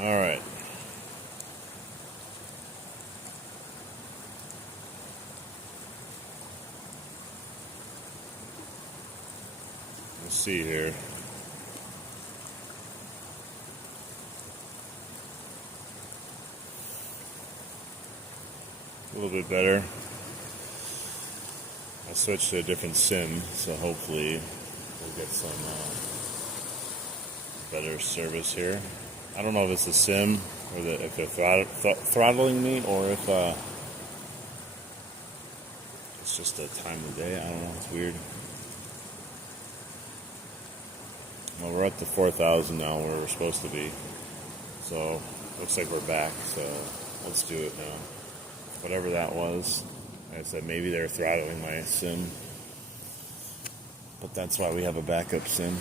All right. Let's see here. A little bit better. I switched to a different sim, so hopefully we'll get some better service here. I don't know if it's a sim or if they're throttling me or if it's just a time of day. I don't know. It's weird. Well, we're up to 4,000 now where we're supposed to be. So, looks like we're back. So, let's do it now. Whatever that was. Like I said, maybe they're throttling my sim. But that's why we have a backup sim.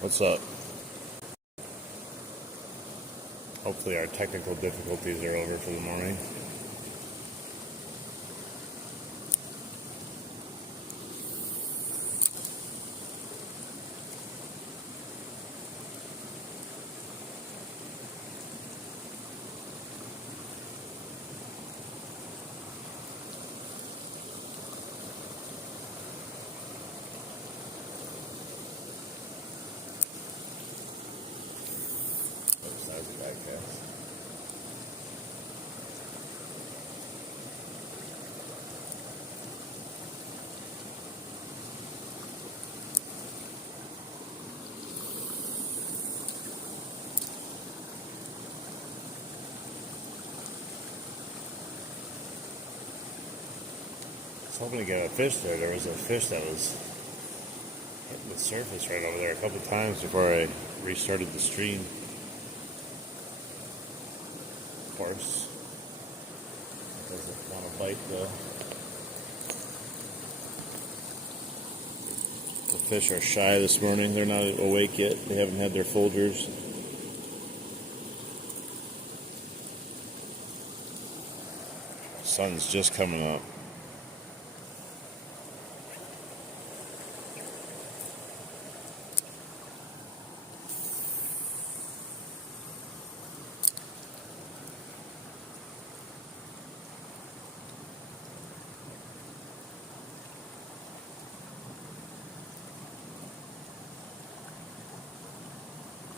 What's up? Hopefully our technical difficulties are over for the morning. I was hoping to get a fish there. There was a fish that was hitting the surface right over there a couple times before I restarted the stream. Of course, it doesn't want to bite the fish are shy this morning. They're not awake yet. They haven't had their Folgers. Sun's just coming up.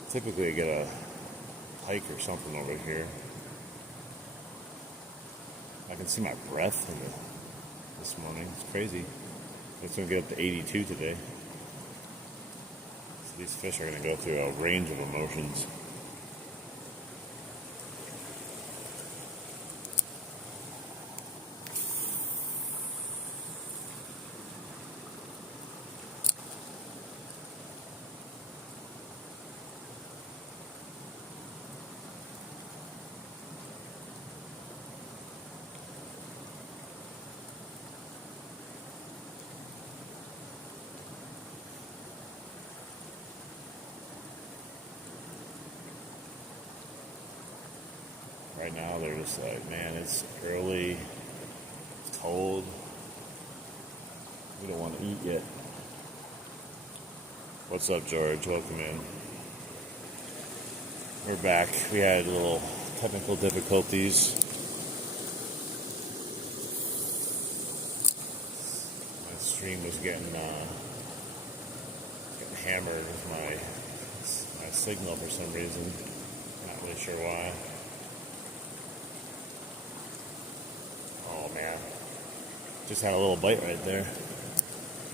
Typically I get a pike or something over here. I can see my breath in this morning. It's crazy. It's going to get up to 82 today. So these fish are going to go through a range of emotions. now they're just like, man, it's early, it's cold, we don't want to eat yet. What's up, George? Welcome in. We're back. We had a little technical difficulties. My stream was getting hammered with my signal for some reason. Not really sure why. Oh man, just had a little bite right there.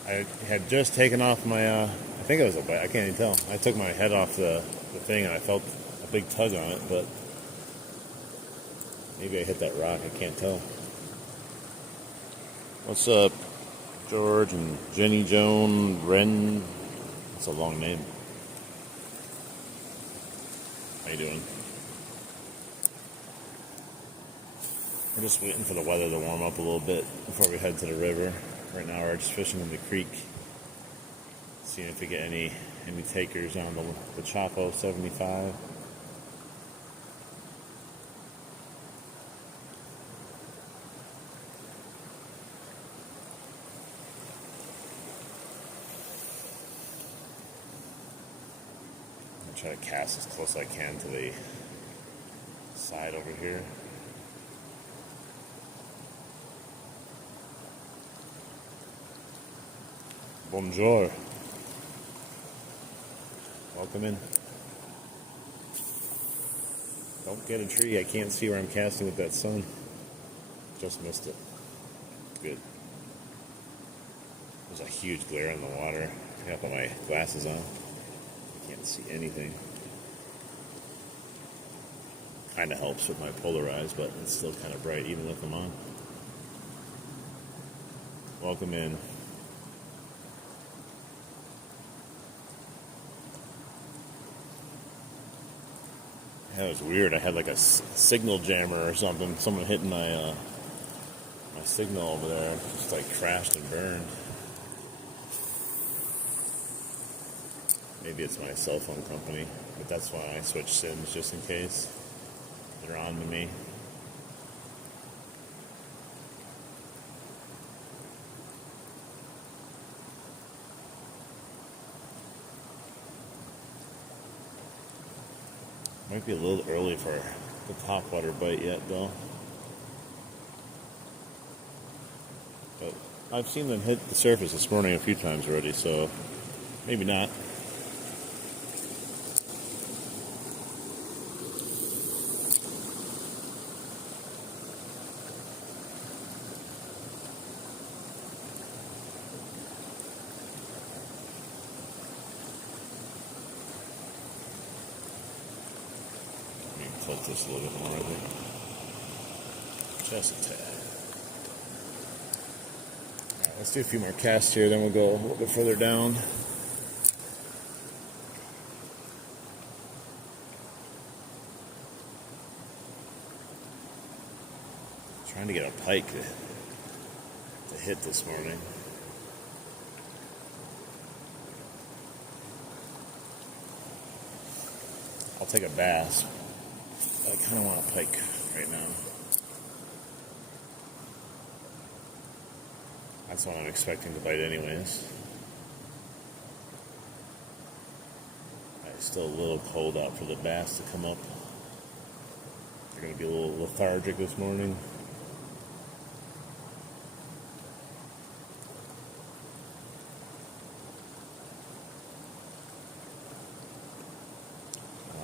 I had just taken off my, I think it was a bite, I can't even tell. I took my head off the thing and I felt a big tug on it, but maybe I hit that rock, I can't tell. What's up, George and Jenny Joan Wren? That's a long name. How you doing? We're just waiting for the weather to warm up a little bit before we head to the river. Right now we're just fishing in the creek, seeing if we get any takers on the Chapo 75. Try to cast as close as I can to the side over here. Bonjour. Welcome in. Don't get a tree. I can't see where I'm casting with that sun. Just missed it. Good. There's a huge glare in the water. I gotta put my glasses on. Can't see anything. Kind of helps with my polarized, but it's still kind of bright even with them on. Welcome in. That was weird. I had like a signal jammer or something. Someone hitting my my signal over there. Just like crashed and burned. Maybe it's my cell phone company, but that's why I switched SIMs just in case they're on to me. Might be a little early for the topwater bite yet, though. But I've seen them hit the surface this morning a few times already, so maybe not. Tilt this a little bit more, I think. Just a tad. Alright, let's do a few more casts here, then we'll go a little bit further down. Trying to get a pike to hit this morning. I'll take a bass. I kind of want a pike right now. That's what I'm expecting to bite anyways. It's still a little cold out for the bass to come up. They're going to be a little lethargic this morning.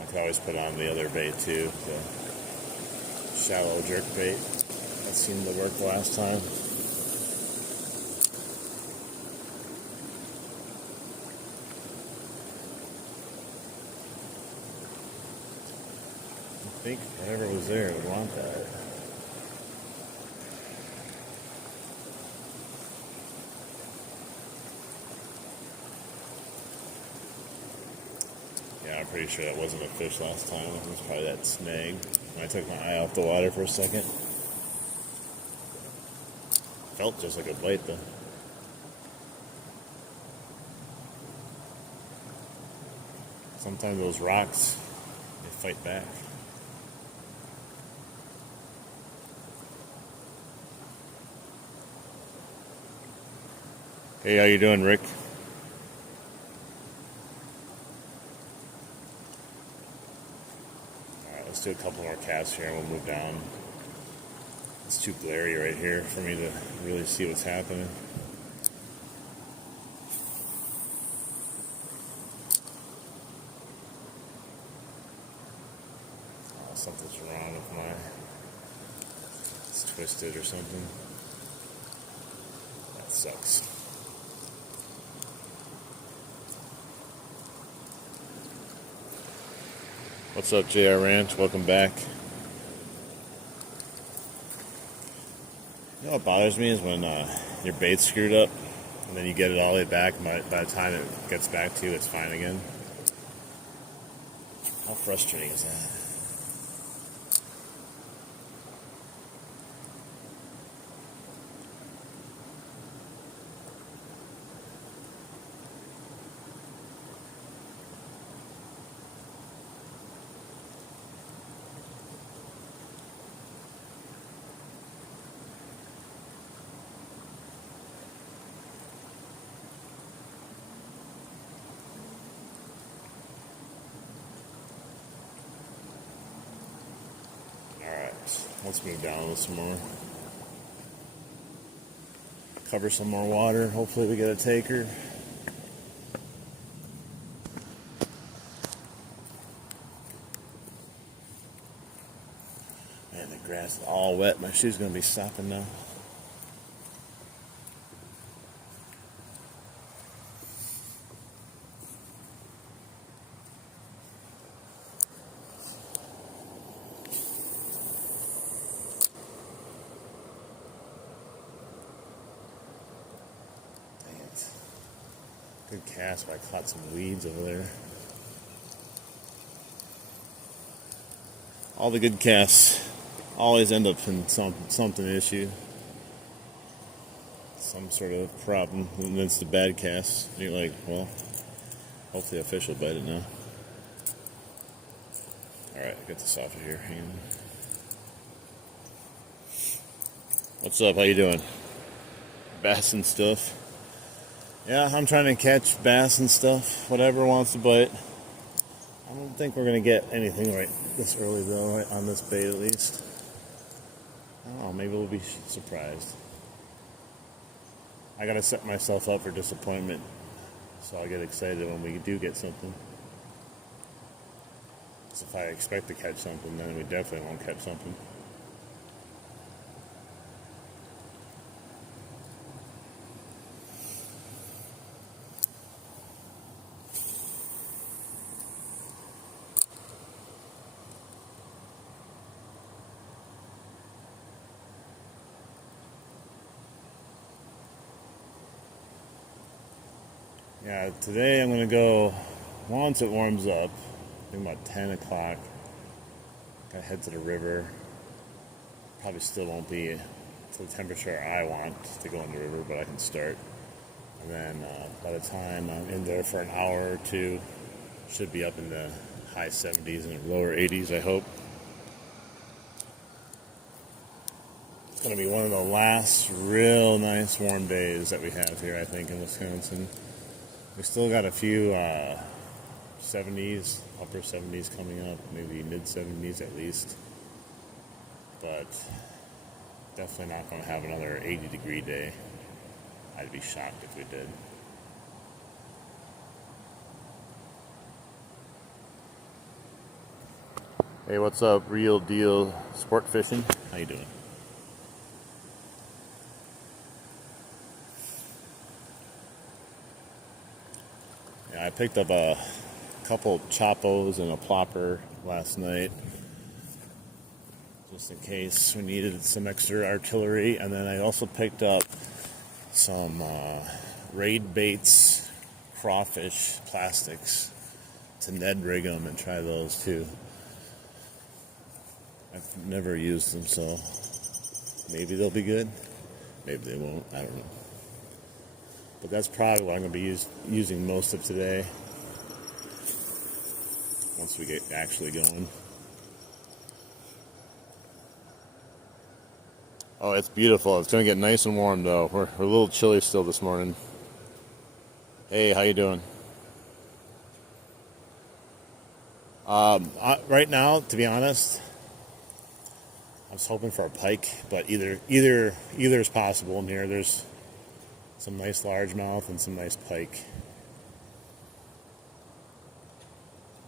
I could always put on the other bait too, the shallow jerk bait. That seemed to work last time. I think whatever was there would want that. Yeah, I'm pretty sure that wasn't a fish last time. It was probably that snag. I took my eye off the water for a second. Felt just like a bite though. Sometimes those rocks, they fight back. Hey, how you doing, Rick? Alright, let's do a couple more casts here and we'll move down. It's too glary right here for me to really see what's happening. Oh, something's wrong with my... It's twisted or something. That sucks. What's up, JR Ranch? Welcome back. You know what bothers me is when your bait's screwed up and then you get it all the way back. By the time it gets back to you, it's fine again. How frustrating is that? Let's move down a little some more. Cover some more water. Hopefully we get a taker. Man, the grass is all wet. My shoe's going to be sopping now. Good cast, but I caught some weeds over there. All the good casts always end up in something issue. Some sort of problem. And then it's the bad cast. You're like, well, hopefully a fish will bite it now. Alright, get this off of here. Hang on. What's up? How you doing? Bass and stuff. Yeah, I'm trying to catch bass and stuff. Whatever wants to bite. I don't think we're going to get anything right this early, though, right on this bait at least. I don't know, maybe we'll be surprised. I got to set myself up for disappointment, so I'll get excited when we do get something. So if I expect to catch something, then we definitely won't catch something. Yeah, today I'm going to go, once it warms up, I think about 10 o'clock, gotta head to the river. Probably still won't be to the temperature I want to go in the river, but I can start. And then by the time I'm in there for an hour or two, should be up in the high 70s and lower 80s, I hope. It's going to be one of the last real nice warm days that we have here, I think, in Wisconsin. We still got a few 70s, upper 70s coming up, maybe mid 70s at least. But definitely not going to have another 80-degree day. I'd be shocked if we did. Hey, what's up, Real Deal Sport Fishing? How you doing? Yeah, I picked up a couple Chapos and a plopper last night, just in case we needed some extra artillery. And then I also picked up some raid baits, crawfish plastics to Ned rig them and try those too. I've never used them, so maybe they'll be good. Maybe they won't. I don't know. But that's probably what I'm going to be using most of today, once we get actually going. Oh, it's beautiful. It's going to get nice and warm, though. We're a little chilly still this morning. Hey, how you doing? Right now, to be honest, I was hoping for a pike, but either is possible in here. There's some nice largemouth and some nice pike.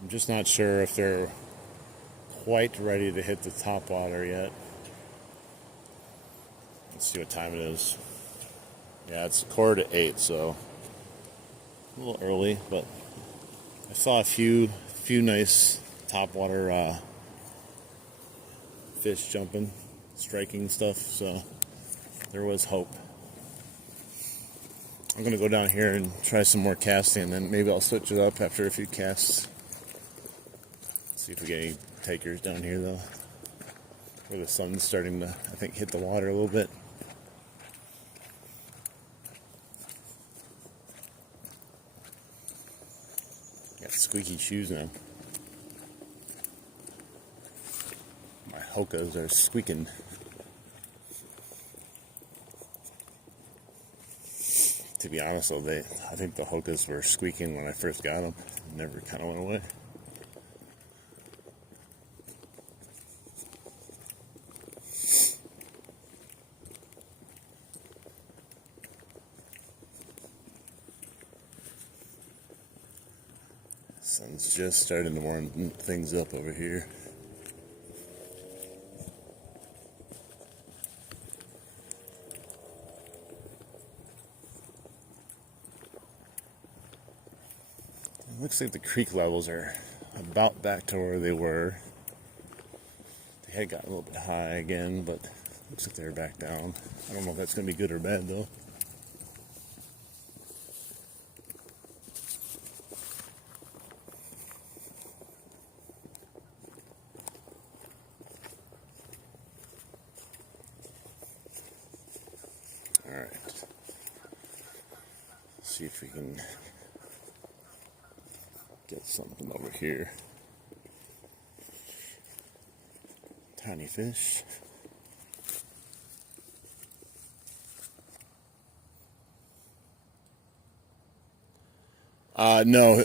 I'm just not sure if they're quite ready to hit the top water yet. Let's see what time it is. Yeah, it's 7:45, so a little early, but I saw a few nice topwater fish jumping, striking stuff, so there was hope. I'm gonna go down here and try some more casting, and then maybe I'll switch it up after a few casts. See if we get any takers down here though, where the sun's starting to, I think, hit the water a little bit. Got squeaky shoes now. My hokas are squeaking. To be honest though, I think the hokas were squeaking when I first got them. Never kind of went away. Sun's just starting to warm things up over here. It looks like the creek levels are about back to where they were. They had gotten a little bit high again, but looks like they're back down. I don't know if that's going to be good or bad though. Alright. See if we can get something over here. Tiny fish. No,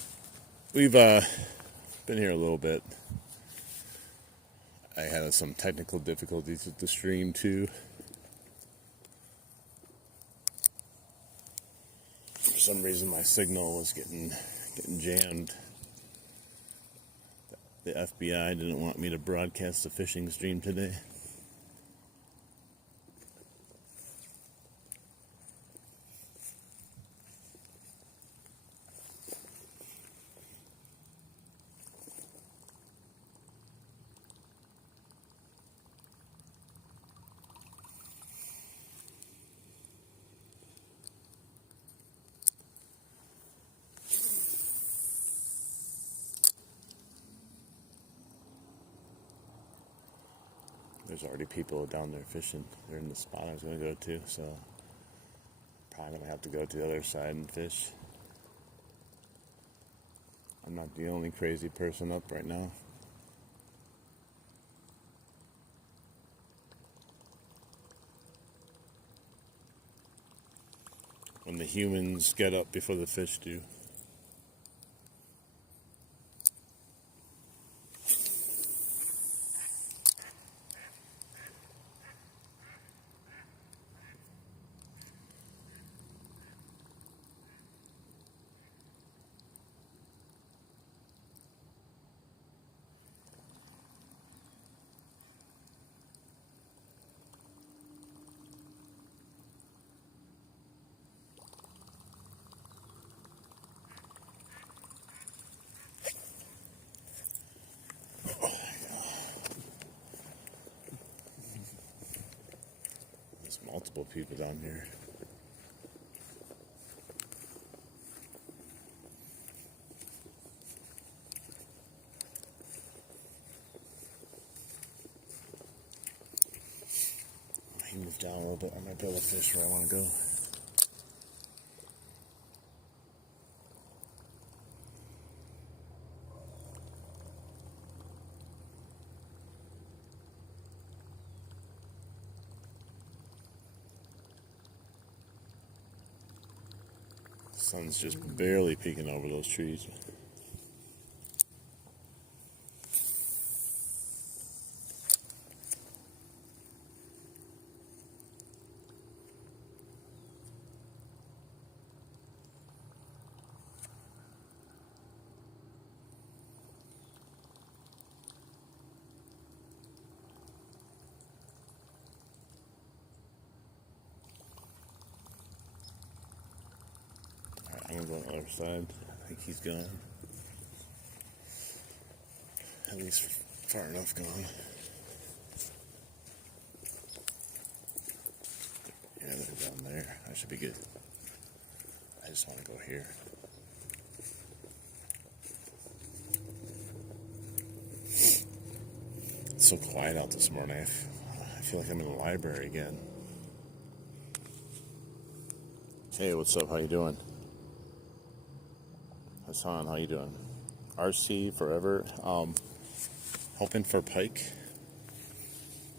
we've been here a little bit. I had some technical difficulties with the stream too. For some reason, my signal was getting jammed. The FBI didn't want me to broadcast the fishing stream today. There's already people down there fishing. They're in the spot I was going to go to, so probably going to have to go to the other side and fish. I'm not the only crazy person up right now. When the humans get up before the fish do. There's multiple people down here. I can move down a little bit. I might be able to fish where I want to go. Sun's just barely peeking over those trees. I'm gonna go on the other side. I think he's gone. At least far enough gone. Yeah, they're down there. I should be good. I just want to go here. It's so quiet out this morning. I feel like I'm in the library again. Hey, what's up? How you doing? Hassan, how you doing? RC forever. Hoping for pike,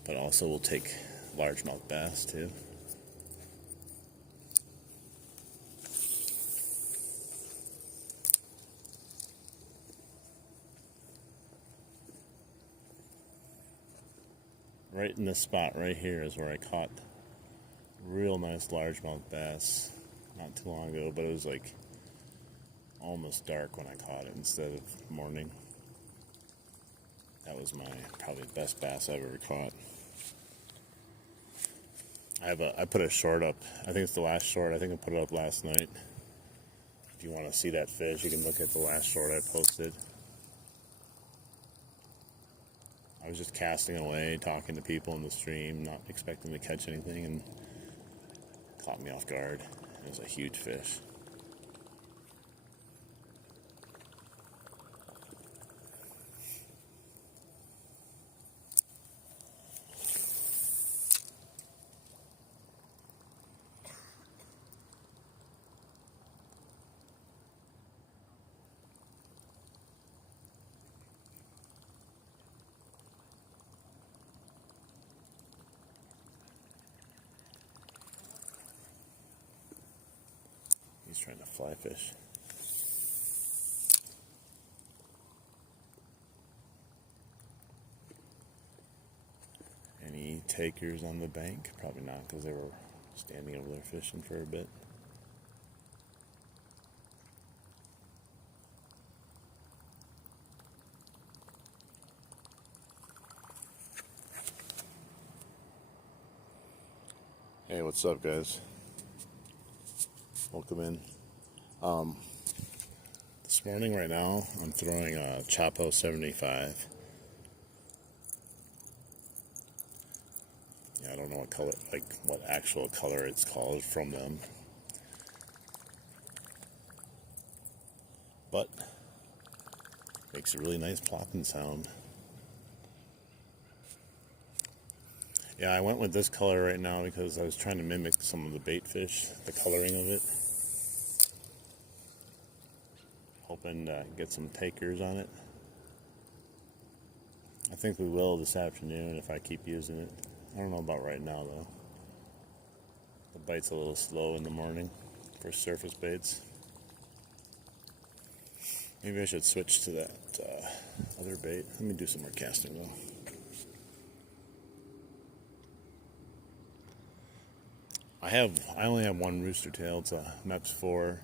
but also we'll take largemouth bass too. Right in this spot right here is where I caught real nice largemouth bass not too long ago, but it was like almost dark when I caught it instead of morning. That was my probably best bass I've ever caught. I put a short up. I think it's the last short. I think I put it up last night. If you want to see that fish, you can look at the last short I posted. I was just casting away, talking to people in the stream, not expecting to catch anything, and caught me off guard. It was a huge fish. He's trying to fly fish. Any takers on the bank? Probably not, because they were standing over there fishing for a bit. Hey, what's up, guys? Welcome in. This morning, right now, I'm throwing a Chapo 75. Yeah, I don't know what color, like what actual color it's called from them, but makes a really nice plopping sound. Yeah, I went with this color right now because I was trying to mimic some of the bait fish, the coloring of it. Hoping to get some takers on it. I think we will this afternoon if I keep using it. I don't know about right now though. The bite's a little slow in the morning for surface baits. Maybe I should switch to that other bait. Let me do some more casting though. I only have one rooster tail. It's a Meps 4.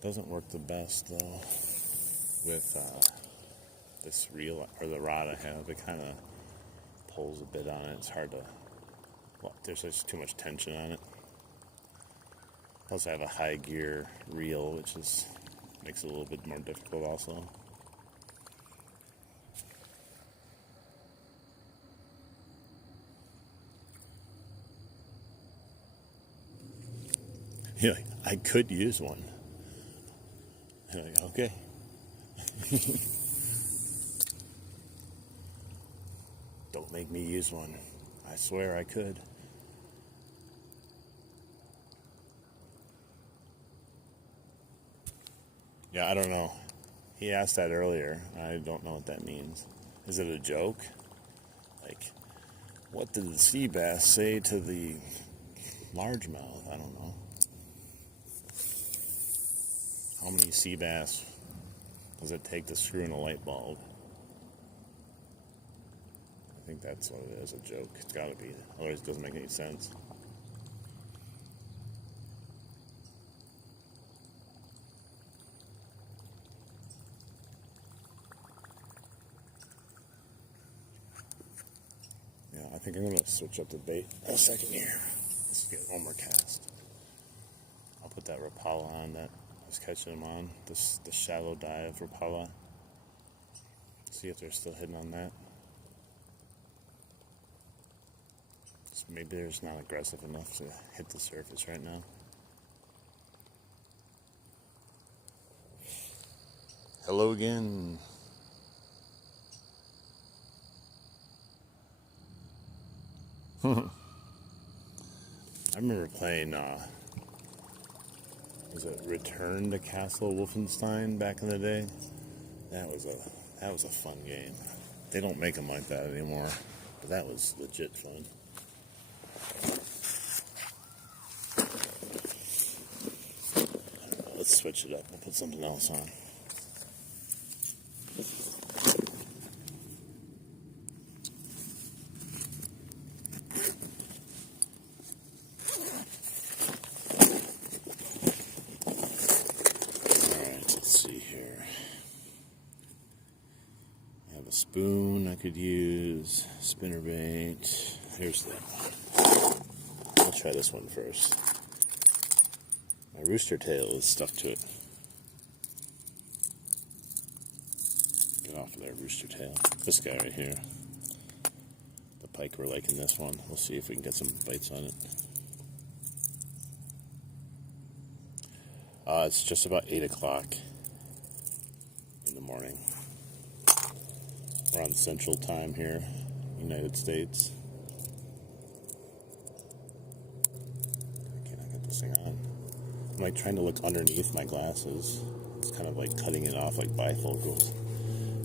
Doesn't work the best though with this reel or the rod I have. It kind of pulls a bit on it. It's hard to. Well, there's just too much tension on it. Plus, I have a high gear reel, which makes it a little bit more difficult also. Yeah, I could use one. And I go, okay. Don't make me use one. I swear I could. Yeah, I don't know. He asked that earlier. I don't know what that means. Is it a joke? Like, what did the sea bass say to the largemouth? I don't know. How many sea bass does it take to screw in a light bulb? I think that's what it is, a joke. It's gotta be. Otherwise it doesn't make any sense. Yeah, I think I'm gonna switch up the bait in a second here. Let's get one more cast. I'll put that Rapala on that I was catching them on. The shallow dive Rapala. See if they're still hitting on that. So maybe they're just not aggressive enough to hit the surface right now. Hello again. I remember playing, was it Return to Castle Wolfenstein back in the day? That was a fun game. They don't make them like that anymore, but that was legit fun. Let's switch it up. I'll put something else on. Spoon I could use, spinnerbait. Here's the one. I'll try this one first. My rooster tail is stuck to it. Get off of there, rooster tail. This guy right here. The pike we're liking this one. We'll see if we can get some bites on it. It's just about 8 o'clock in the morning. We're on Central Time here, United States. Can I get this thing on? I'm like trying to look underneath my glasses. It's kind of like cutting it off like bifocals.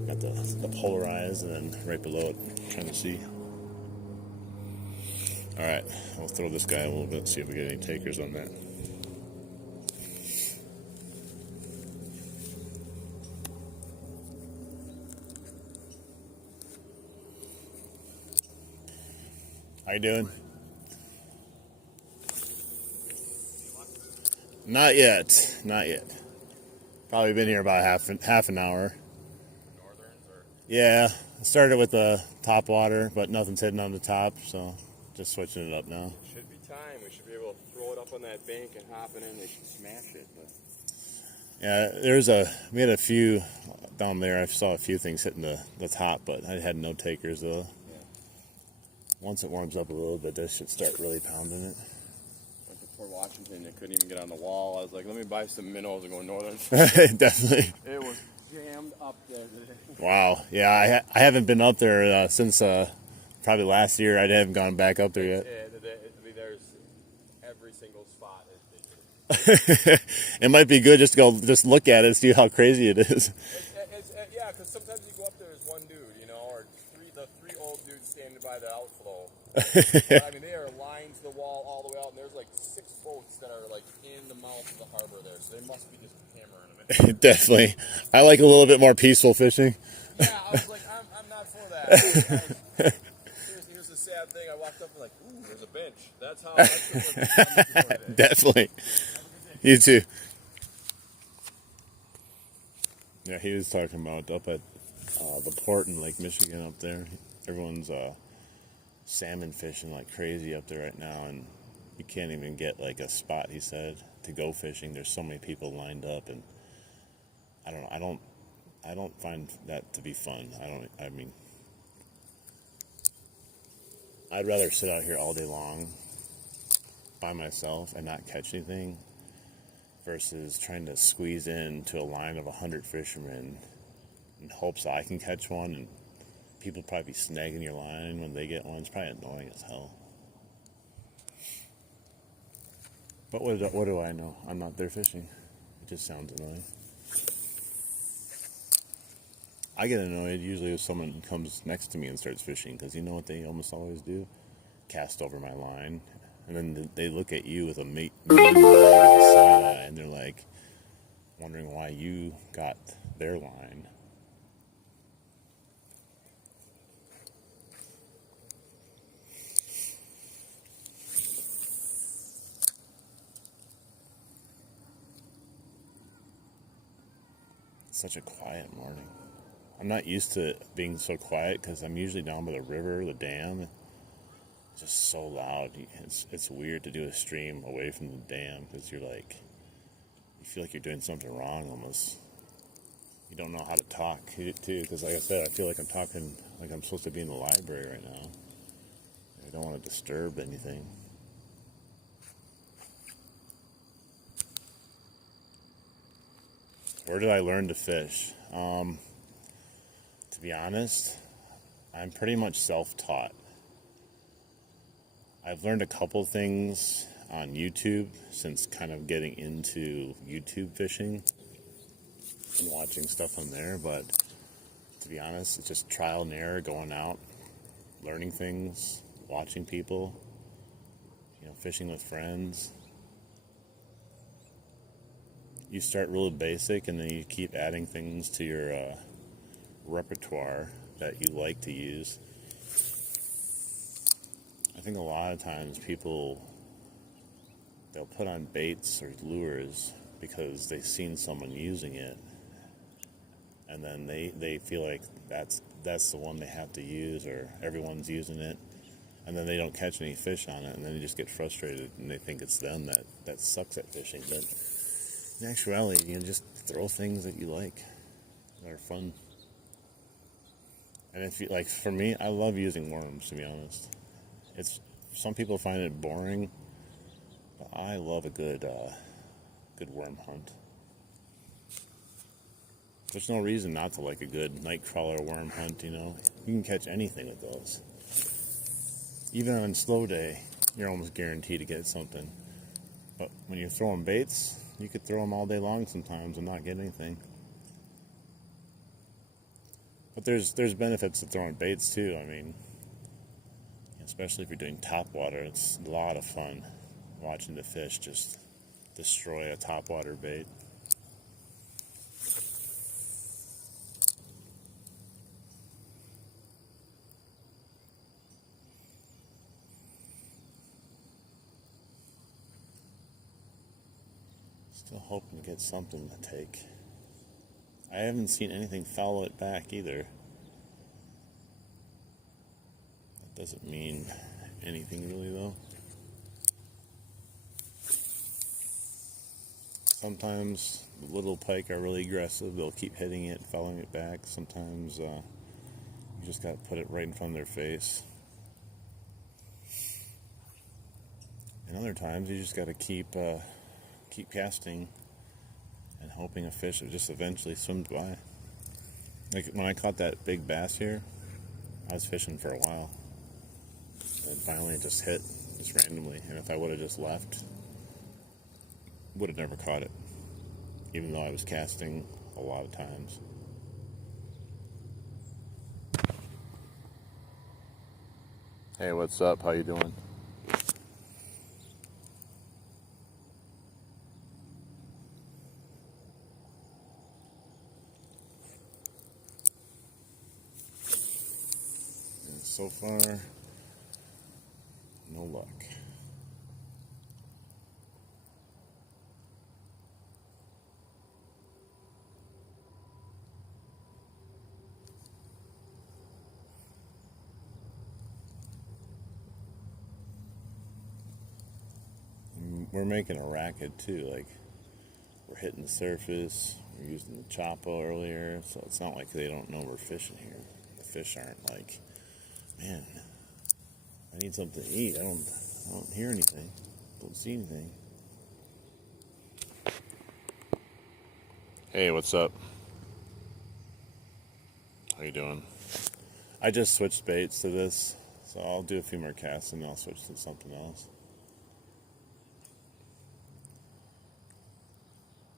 Got the polarized and then right below it, trying to see. Alright, I'll throw this guy a little bit, see if we get any takers on that. How you doing? Not yet. Not yet. Probably been here about half an hour. Northerns or? Yeah, I started with the top water, but nothing's hitting on the top, so just switching it up now. Should be time. We should be able to throw it up on that bank and hop it in. They should smash it. But Yeah, we had a few down there. I saw a few things hitting the top, but I had no takers though. Once it warms up a little bit, this should start really pounding it. like before Washington, they couldn't even get on the wall. I was like, let me buy some minnows and go northern. Definitely. It was jammed up there today. Wow. Yeah, I haven't been up there since probably last year. I haven't gone back up there yet. There's every single spot is big. It might be good just to go look at it, see how crazy it is. Yeah, because sometimes you go up there as one dude, or the three old dudes standing by the outflow. But, I mean, they are lined to the wall all the way out, and there's like 6 boats that are like in the mouth of the harbor there, so they must be just hammering them. Definitely. I like a little bit more peaceful fishing. Yeah, I was like, I'm not for that. Here's the sad thing. I walked up and like, ooh, there's a bench. That's what I'm looking for today. Definitely. You too. Yeah, he was talking about up at the port in Lake Michigan up there. Everyone's salmon fishing like crazy up there right now, and you can't even get like a spot, he said, to go fishing. There's so many people lined up, and I don't find that to be fun. I'd rather sit out here all day long by myself and not catch anything versus trying to squeeze into a line of 100 fishermen in hopes I can catch one, and people probably be snagging your line when they get one. It's probably annoying as hell. But what do I know? I'm not there fishing. It just sounds annoying. I get annoyed usually if someone comes next to me and starts fishing, because you know what they almost always do? Cast over my line. And then they look at you with a mean side eye, and they're like, wondering why you got their line. It's such a quiet morning. I'm not used to it being so quiet because I'm usually down by the river, the dam. It's just so loud. It's weird to do a stream away from the dam because you feel like you're doing something wrong almost. You don't know how to talk too, because like I said, I feel like I'm talking like I'm supposed to be in the library right now. I don't want to disturb anything. Where did I learn to fish? To be honest, I'm pretty much self-taught. I've learned a couple things on YouTube since kind of getting into YouTube fishing and watching stuff on there, but to be honest, it's just trial and error, going out, learning things, watching people, fishing with friends. You start really basic and then you keep adding things to your repertoire that you like to use. I think a lot of times they'll put on baits or lures because they've seen someone using it, and then they feel like that's the one they have to use, or everyone's using it, and then they don't catch any fish on it, and then they just get frustrated and they think it's them that sucks at fishing. But in actuality, you just throw things that you like that are fun. And if you like, for me, I love using worms, to be honest. Some people find it boring, but I love a good worm hunt. There's no reason not to like a good nightcrawler worm hunt, You can catch anything with those. Even on slow day, you're almost guaranteed to get something. But when you're throwing baits, you could throw them all day long sometimes and not get anything. But there's benefits to throwing baits too. I mean, especially if you're doing topwater, it's a lot of fun watching the fish just destroy a topwater bait. Still hoping to get something to take. I haven't seen anything follow it back either. That doesn't mean anything really, though. Sometimes the little pike are really aggressive. They'll keep hitting it, following it back. Sometimes you just got to put it right in front of their face. And other times you just got to keep casting and hoping a fish just eventually swims by. Like when I caught that big bass here, I was fishing for a while. And finally it just hit, just randomly. And if I would have just left, would have never caught it. Even though I was casting a lot of times. Hey, what's up? How you doing? So far, no luck. We're making a racket too, like we're hitting the surface, we're using the choppo earlier, so it's not like they don't know we're fishing here. The fish aren't like, man, I need something to eat. I don't hear anything. Don't see anything. Hey, what's up? How you doing? I just switched baits to this, so I'll do a few more casts and then I'll switch to something else.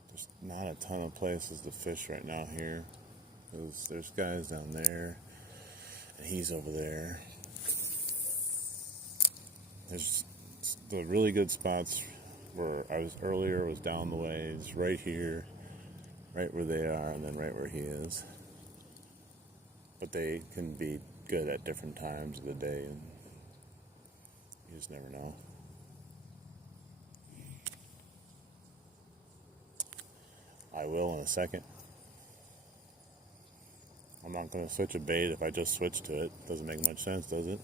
There's not a ton of places to fish right now here, because there's guys down there, and he's over there. There's the really good spots where I was earlier was down the ways, right here, right where they are and then right where he is. But they can be good at different times of the day, and you just never know. I will in a second. I'm not going to switch a bait if I just switch to it. Doesn't make much sense, does it?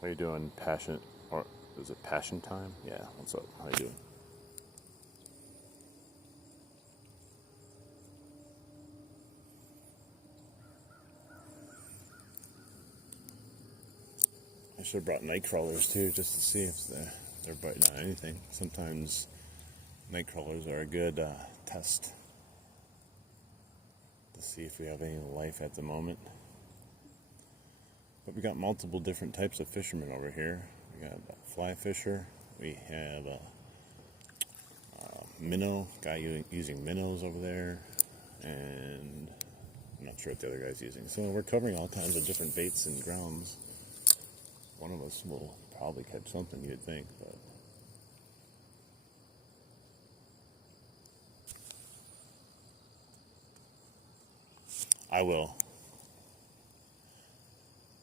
How you doing, Passion? Or is it Passion Time? Yeah, what's up? How you doing? I should have brought night crawlers too, just to see if they're biting on anything. Sometimes night crawlers are a good test to see if we have any life at the moment. But we got multiple different types of fishermen over here. We got a fly fisher. We have a minnow guy using minnows over there, and I'm not sure what the other guy's using. So we're covering all kinds of different baits and grounds. One of us will probably catch something, you'd think, but I will.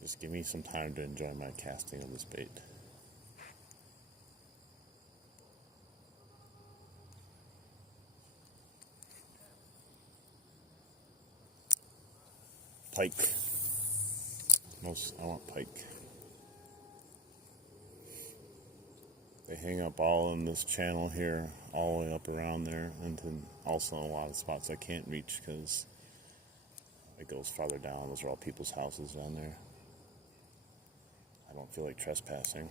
Just give me some time to enjoy my casting of this bait. Pike. I want pike. They hang up all in this channel here, all the way up around there, and then also a lot of spots I can't reach because it goes farther down. Those are all people's houses down there. I don't feel like trespassing.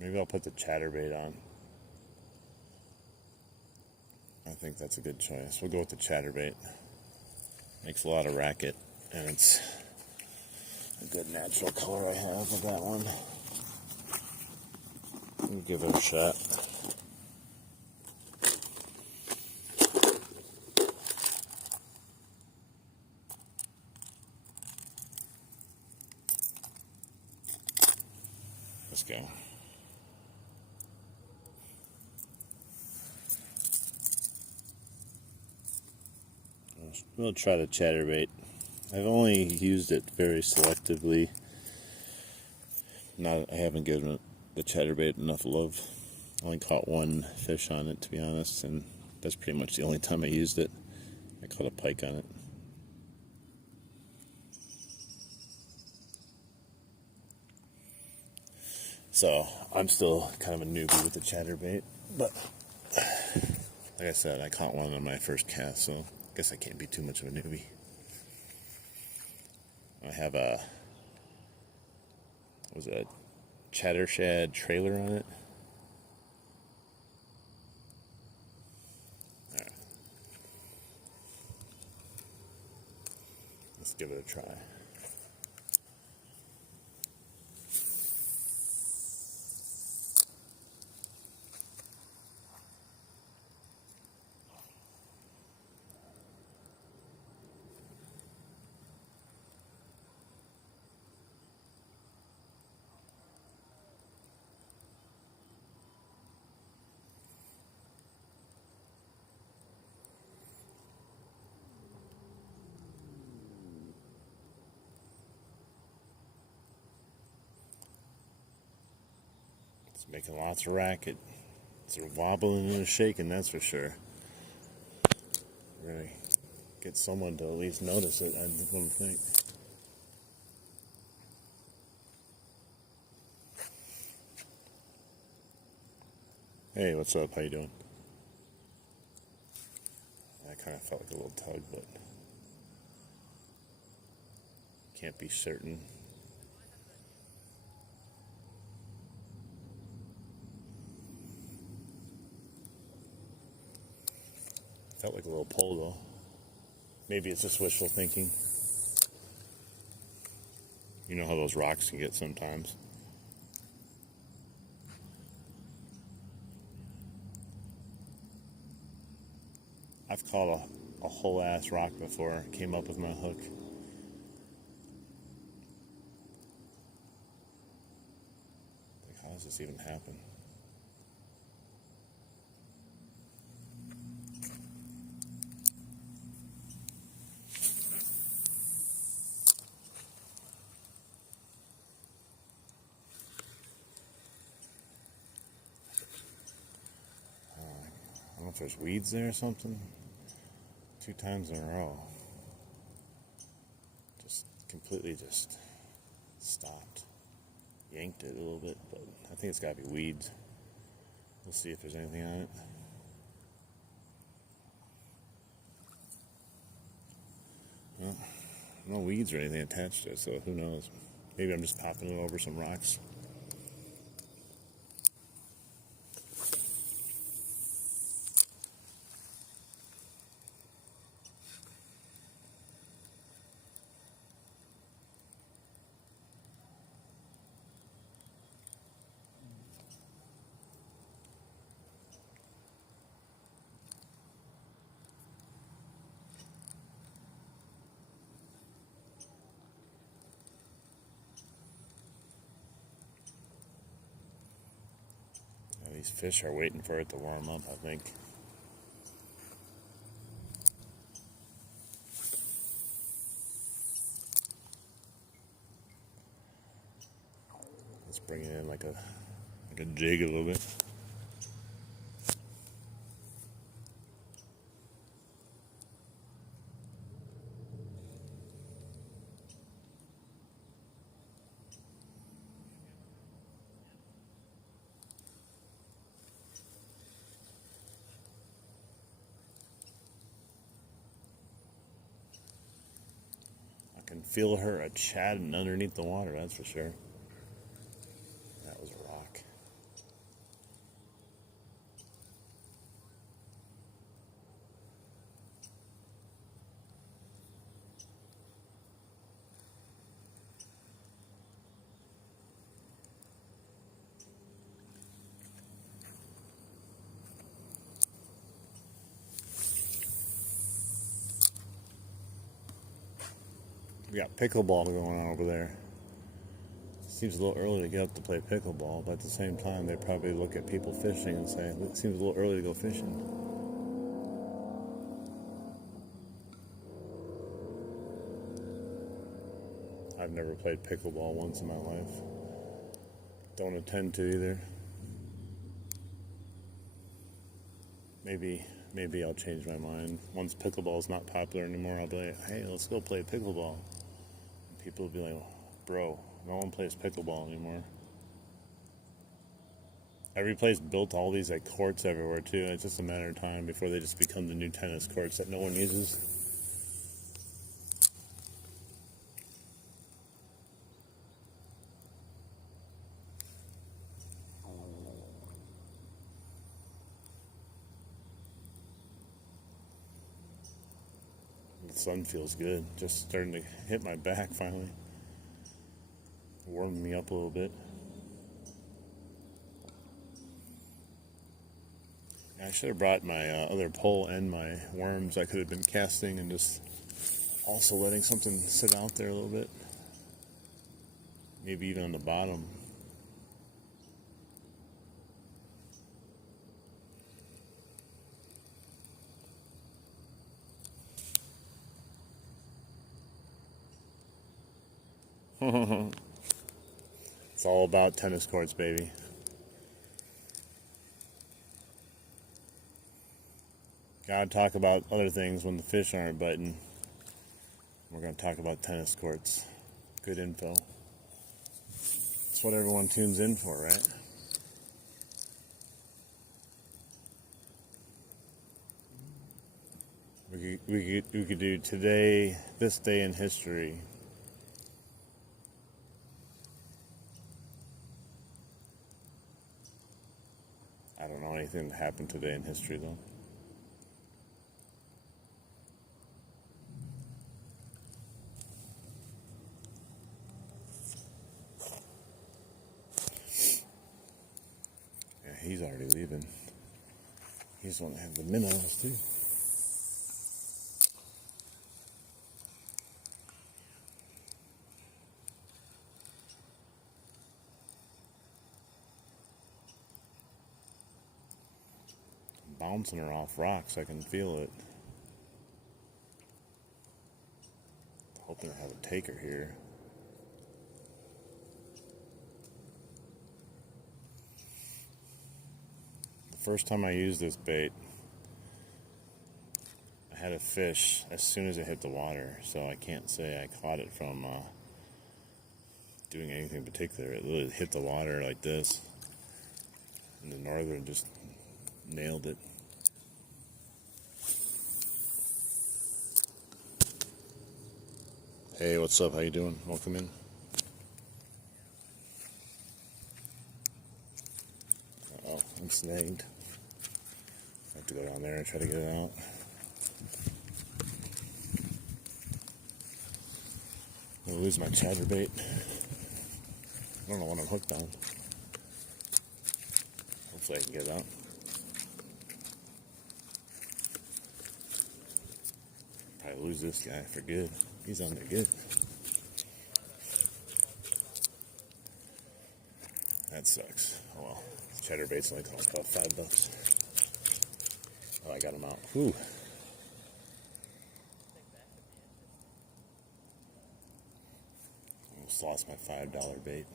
Maybe I'll put the chatterbait on. I think that's a good choice. We'll go with the chatterbait. Makes a lot of racket, and it's a good natural color I have with that one. We'll give it a shot. Let's go. We'll try the chatterbait. I've only used it very selectively. I haven't given the chatterbait enough love. I only caught one fish on it, to be honest, and that's pretty much the only time I used it. I caught a pike on it. So I'm still kind of a newbie with the chatterbait, but like I said, I caught one on my first cast, so I guess I can't be too much of a newbie. I have a chatter shad trailer on it. All right. Let's give it a try. It's making lots of racket. It's wobbling and shaking, that's for sure. We're gonna get someone to at least notice it, I wouldn't think. Hey, what's up? How you doing? I kind of felt like a little tug, but can't be certain. Felt like a little pull though. Maybe it's just wishful thinking. You know how those rocks can get sometimes. I've caught a whole ass rock before. Came up with my hook. Like, how does this even happen? I don't know if there's weeds there or something. 2 times in a row. Just completely just stopped. Yanked it a little bit, but I think it's got to be weeds. We'll see if there's anything on it. Well, no weeds or anything attached to it, so who knows. Maybe I'm just popping it over some rocks. These fish are waiting for it to warm up, I think. Let's bring it in like a jig a little bit. I can feel her chatting underneath the water, that's for sure. That was a rock. We got pickleball going on over there. Seems a little early to get up to play pickleball, but at the same time, they probably look at people fishing and say, it seems a little early to go fishing. I've never played pickleball once in my life. Don't intend to either. Maybe I'll change my mind. Once pickleball's not popular anymore, I'll be like, hey, let's go play pickleball. And people will be like, bro, no one plays pickleball anymore. Every place built all these like courts everywhere too. It's just a matter of time before they just become the new tennis courts that no one uses. The sun feels good. Just starting to hit my back finally. Warming me up a little bit. I should have brought my other pole and my worms. I could have been casting and just also letting something sit out there a little bit. Maybe even on the bottom. It's all about tennis courts, baby. Gotta talk about other things when the fish aren't biting. We're gonna talk about tennis courts. Good info. That's what everyone tunes in for, right? We could do today, this day in history. I don't know anything that happened today in history, though. he's already leaving. He's the one that has the minnows too. Bouncing her off rocks, I can feel it. Hoping to have a taker here. The first time I used this bait, I had a fish as soon as it hit the water, so I can't say I caught it from doing anything particular. It literally hit the water like this, and the Northern just nailed it. Hey, what's up? How you doing? Welcome in. Uh-oh, I'm snagged. I have to go down there and try to get it out. I'm gonna lose my chatterbait. I don't know what I'm hooked on. Hopefully I can get it out. Probably lose this guy for good. He's on there good. That sucks. Oh well. Chatterbait's only cost about $5. Oh, I got him out. Whew. Almost lost my $5 bait.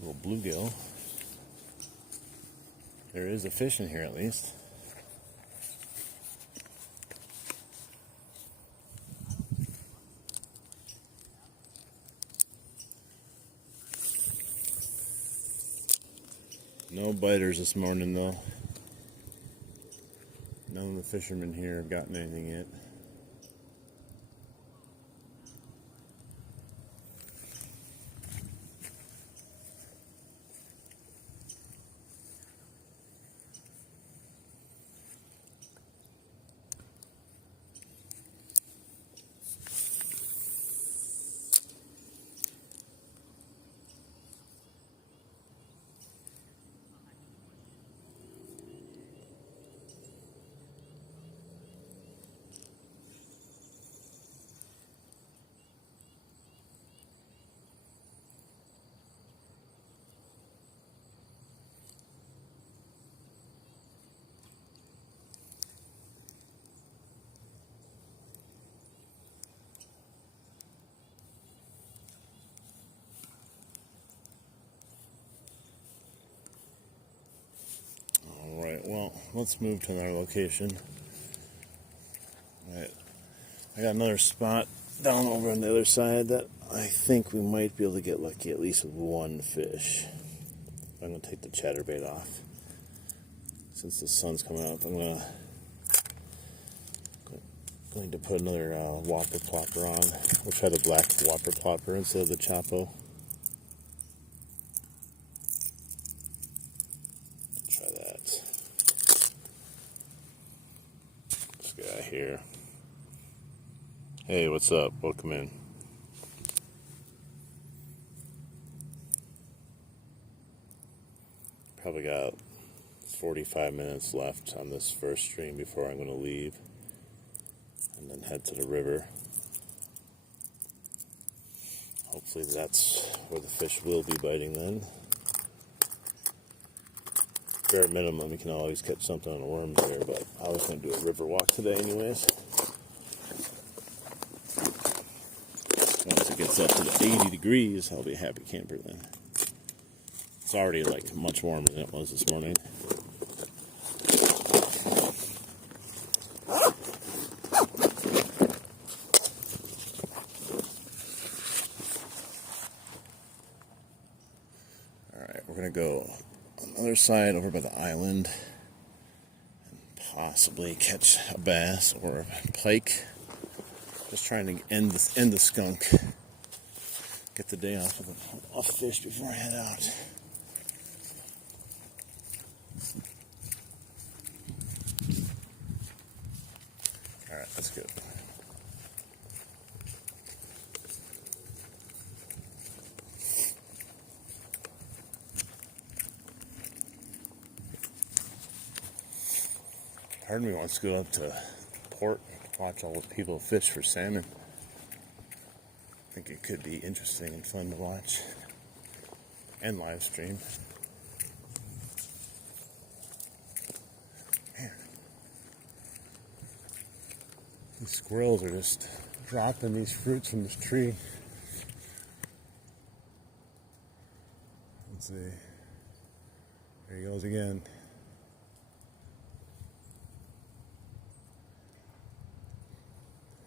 Little bluegill. There is a fish in here at least. No biters this morning though. None of the fishermen here have gotten anything yet. Alright, well, let's move to another location. Alright, I got another spot down over on the other side that I think we might be able to get lucky at least with one fish. I'm going to take the chatterbait off. Since the sun's coming up, I'm going to put another whopper plopper on. We'll try the black whopper plopper instead of the Chapo. Try that. This guy here. Hey, what's up? Welcome in. Probably got 45 minutes left on this first stream before I'm going to leave and then head to the river. Hopefully that's where the fish will be biting then. Bare minimum, you can always catch something on a worm there, but I was going to do a river walk today anyways. Once it gets up to the 80 degrees, I'll be a happy camper then. It's already like much warmer than it was this morning. Alright, we're going to go on the other side over by the island and possibly catch a bass or a pike. Just trying to end the skunk. Get the day off of fish before I head out. That's good. Part of me wants to go up to port and watch all the people fish for salmon. I think it could be interesting and fun to watch and live stream. Man, these squirrels are just dropping these fruits from this tree. Let's see. There he goes again.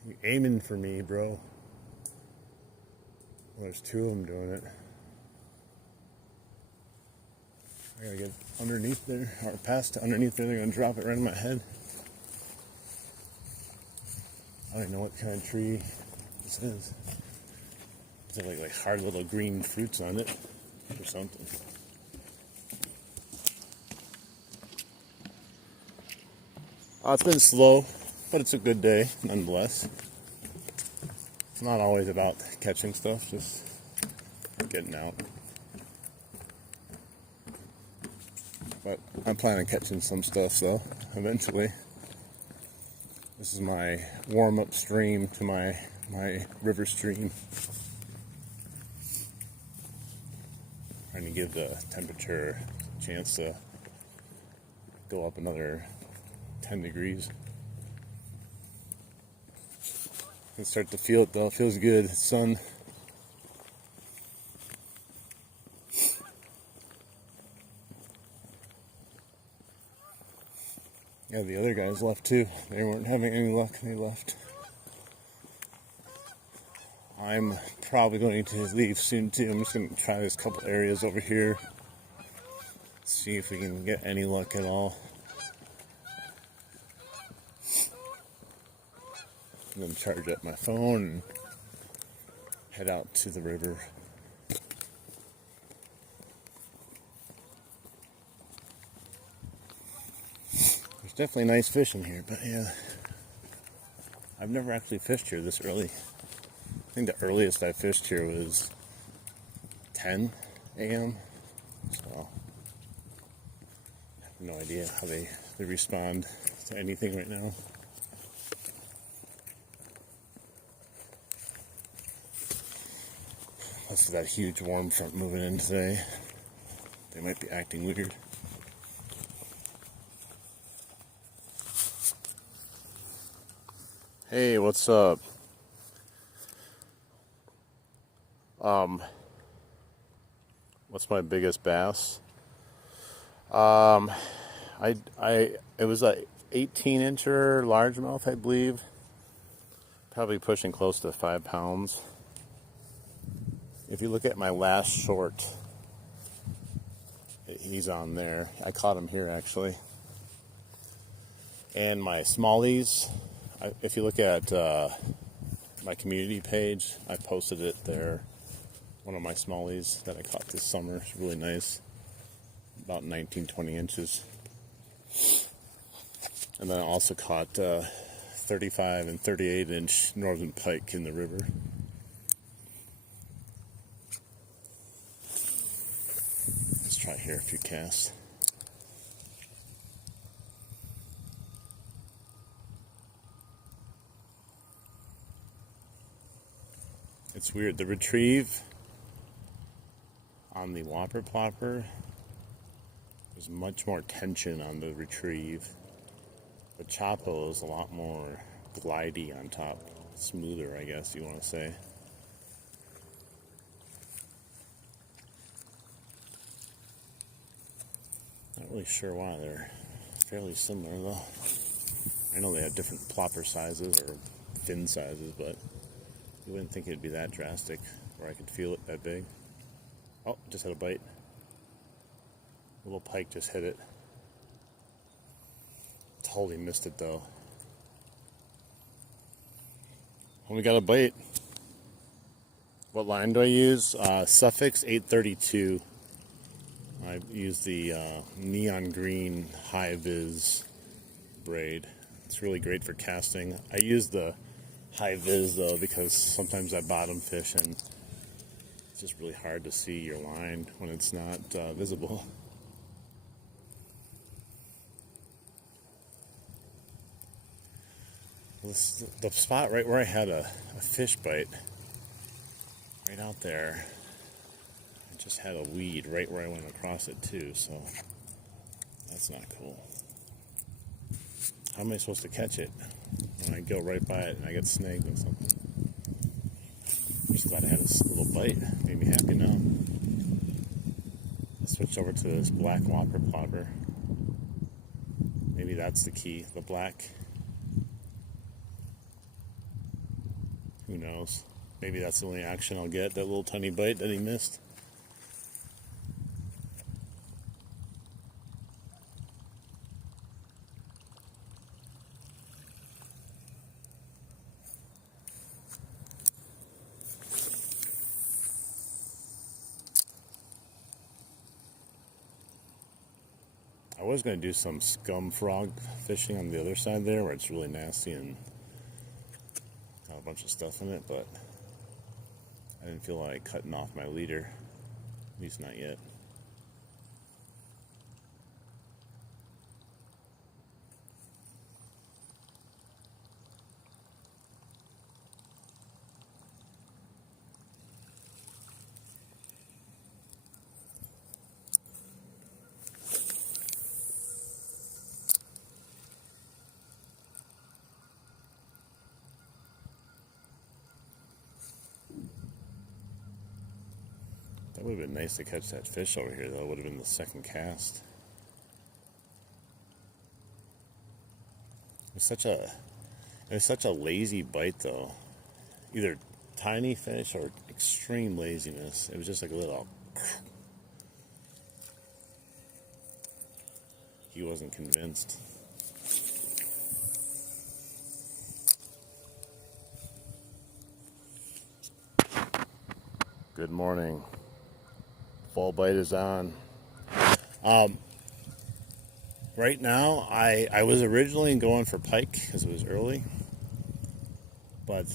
You aiming for me, bro? Well, there's two of them doing it. I gotta get underneath there, or past underneath there. They're gonna drop it right in my head. I don't even know what kind of tree this is. It's like hard little green fruits on it, or something. It's been slow, but it's a good day nonetheless. It's not always about catching stuff, just getting out. But I'm planning on catching some stuff though, eventually. This is my warm-up stream to my river stream. Trying to give the temperature a chance to go up another 10 degrees. I can start to feel it though. It feels good. Sun. Yeah, the other guys left too. They weren't having any luck. They left. I'm probably going to leave soon too. I'm just going to try this couple areas over here. See if we can get any luck at all. I'm going to charge up my phone and head out to the river. There's definitely nice fish in here, but yeah. I've never actually fished here this early. I think the earliest I fished here was 10 a.m. So I have no idea how they respond to anything right now. Unless that huge warm front moving in today, they might be acting weird. Hey, what's up? What's my biggest bass? It was a 18-incher largemouth, I believe. Probably pushing close to 5 pounds. If you look at my last short, he's on there. I caught him here actually. And my smallies, if you look at my community page, I posted it there. One of my smallies that I caught this summer. It's really nice. About 19, 20 inches. And then I also caught 35 and 38 inch Northern Pike in the river. Let's try here a few casts. It's weird. The retrieve on the whopper plopper, there's much more tension on the retrieve. The Chapo is a lot more glidey on top, smoother, I guess you want to say. Not really sure why. They're fairly similar though. I know they have different plopper sizes or fin sizes, but you wouldn't think it'd be that drastic where I could feel it that big. Oh, just had a bite. A little pike just hit it. Totally missed it though. Only got a bite. What line do I use? Suffix 832. I use the neon green high vis braid. It's really great for casting. I use the high vis though because sometimes I bottom fish and it's just really hard to see your line when it's not visible. The spot right where I had a fish bite, right out there, I just had a weed right where I went across it too, so that's not cool. How am I supposed to catch it when I go right by it and I get snagged with something? I'm just glad I had this little bite. Made me happy now. I switched over to this black whopper plopper. Maybe that's the key, the black. Who knows? Maybe that's the only action I'll get, that little tiny bite that he missed. I was going to do some scum frog fishing on the other side there where it's really nasty and got a bunch of stuff in it, but I didn't feel like cutting off my leader, at least not yet. That would have been nice to catch that fish over here, though. It would have been the second cast. It was such a lazy bite, though. Either tiny fish or extreme laziness. It was just like a little. He wasn't convinced. Good morning. Fall bite is on. Right now, I was originally going for pike because it was early, but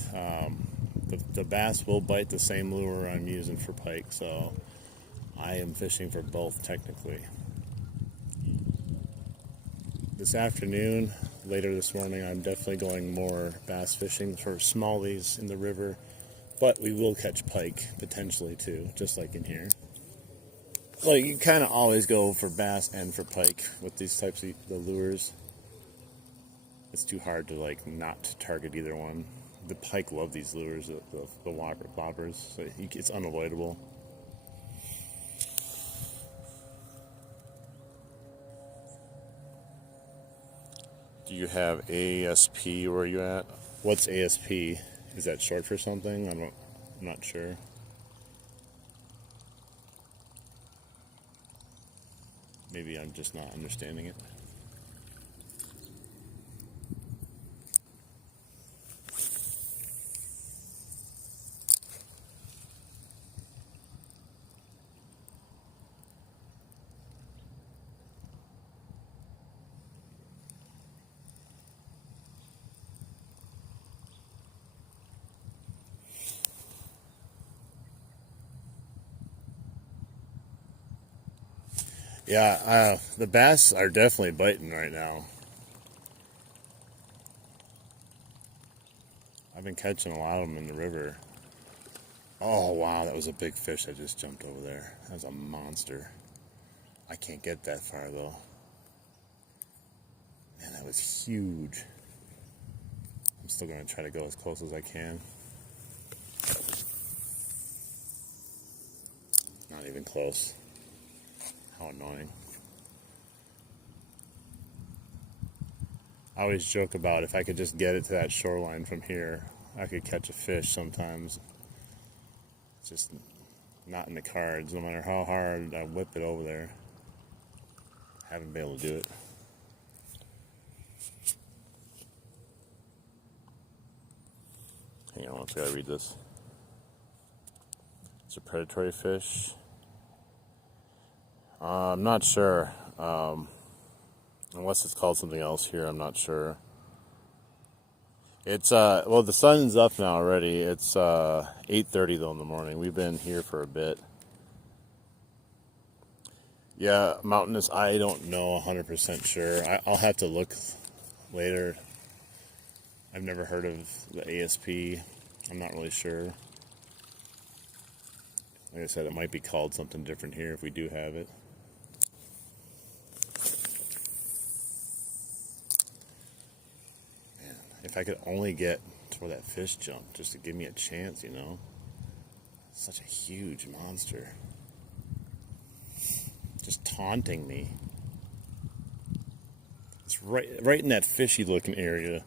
the bass will bite the same lure I'm using for pike, so I am fishing for both technically. This afternoon, later this morning, I'm definitely going more bass fishing for smallies in the river, but we will catch pike potentially too, just like in here. Well, you kind of always go for bass and for pike with these types of the lures. It's too hard to like not target either one. The pike love these lures, the whopper ploppers, so it's unavoidable. Do you have ASP where you at? What's ASP? Is that short for something? I'm not sure. Maybe I'm just not understanding it. Yeah, the bass are definitely biting right now. I've been catching a lot of them in the river. Oh, wow, that was a big fish that just jumped over there. That was a monster. I can't get that far, though. Man, that was huge. I'm still going to try to go as close as I can. Not even close. How annoying. I always joke about if I could just get it to that shoreline from here, I could catch a fish sometimes. It's just not in the cards, no matter how hard I whip it over there. Haven't been able to do it. Hang on, I gotta read this. It's a predatory fish. I'm not sure. Unless it's called something else here, I'm not sure. It's well, the sun's up now already. It's 8:30 though in the morning. We've been here for a bit. Yeah, mountainous. I don't know 100% sure. I'll have to look later. I've never heard of the ASP. I'm not really sure. Like I said, it might be called something different here if we do have it. Man, if I could only get to where that fish jumped, just to give me a chance, you know? Such a huge monster. Just taunting me. It's right in that fishy looking area,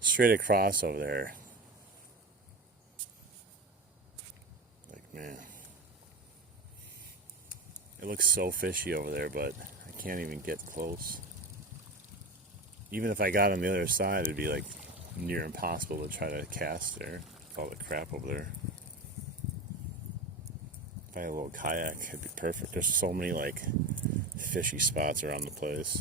straight across over there. Like, man. It looks so fishy over there, but I can't even get close. Even if I got on the other side, it'd be like near impossible to try to cast there. With all the crap over there. If I had a little kayak, it'd be perfect. There's so many like fishy spots around the place.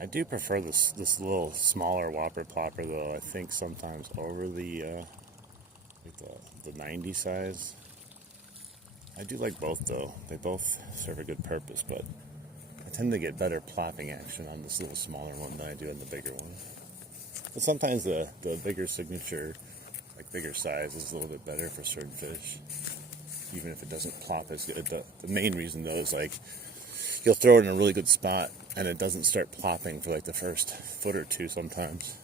I do prefer this little smaller whopper plopper though. I think sometimes over the like the 90 size. I do like both though. They both serve a good purpose, but I tend to get better plopping action on this little smaller one than I do on the bigger one. But sometimes the bigger signature, like bigger size, is a little bit better for certain fish, even if it doesn't plop as good. The main reason though is like you'll throw it in a really good spot and it doesn't start plopping for like the first foot or two sometimes.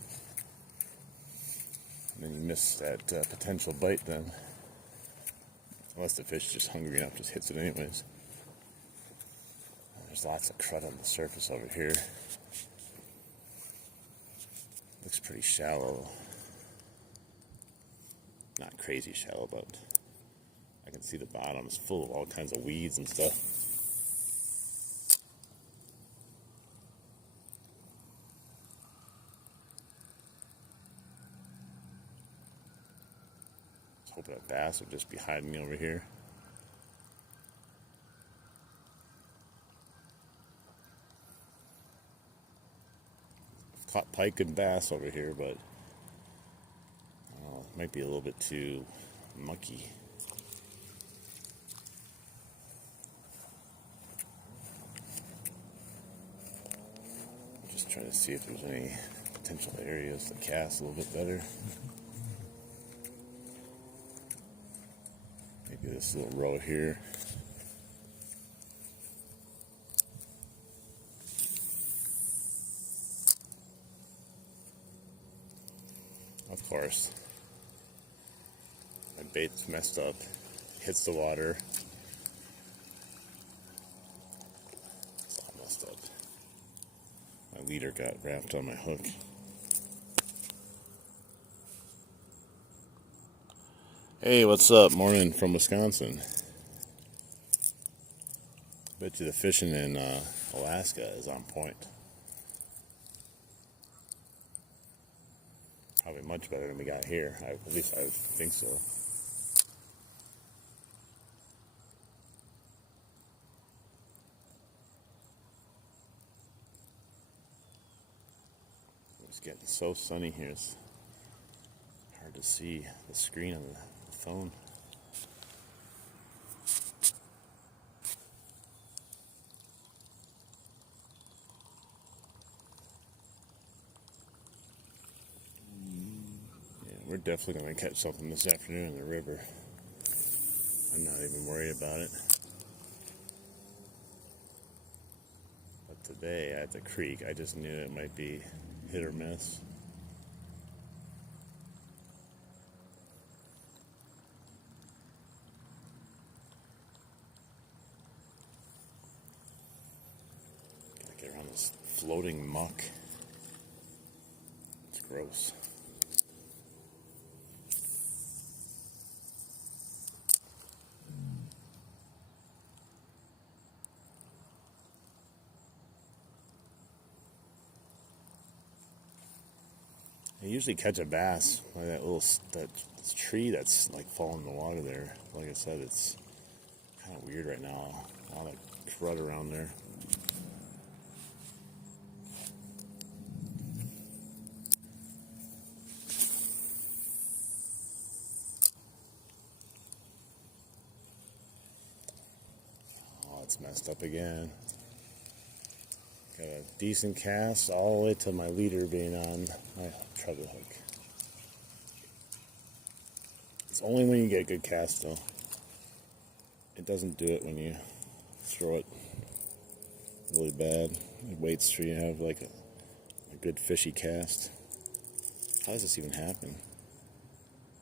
And then you miss that potential bite then. Unless the fish is just hungry enough, just hits it anyways. There's lots of crud on the surface over here. Looks pretty shallow. Not crazy shallow, but I can see the bottom is full of all kinds of weeds and stuff. Hoping a bass would just be hiding over here. I've caught pike and bass over here, but it might be a little bit too mucky. Just trying to see if there's any potential areas to cast a little bit better. Maybe this little row here. Of course, my bait's messed up, hits the water. It's all messed up. My leader got wrapped on my hook. Hey, what's up? Morning from Wisconsin. Bet you the fishing in Alaska is on point. Probably much better than we got here. At least I think so. It's getting so sunny here. It's hard to see the screen on the phone. We're definitely going to catch something this afternoon in the river. I'm not even worried about it. But today at the creek, I just knew it might be hit or miss. Gotta get around this floating muck. It's gross. I usually catch a bass by that little that tree that's like falling in the water there. Like I said, it's kind of weird right now. A lot of crud around there. Oh, it's messed up again. Got a decent cast all the way to my leader being on my treble hook. It's only when you get a good cast though. It doesn't do it when you throw it really bad. It waits till you have like a good fishy cast. How does this even happen?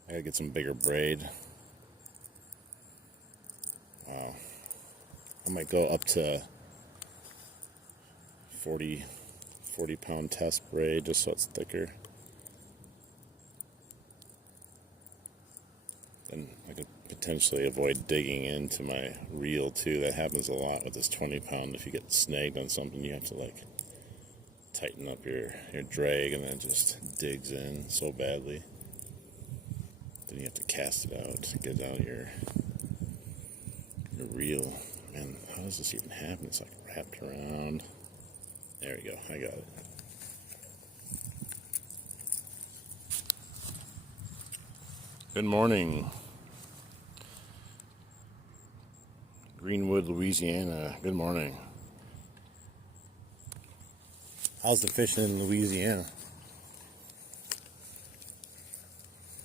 I gotta get some bigger braid. Wow. I might go up to 40 pound test braid just so it's thicker. And I could potentially avoid digging into my reel too. That happens a lot with this 20 pound. If you get snagged on something, you have to like tighten up your drag, and then it just digs in so badly. Then you have to cast it out to get out your reel. Man, how does this even happen? It's like wrapped around. There we go. I got it. Good morning. Greenwood, Louisiana. Good morning. How's the fishing in Louisiana?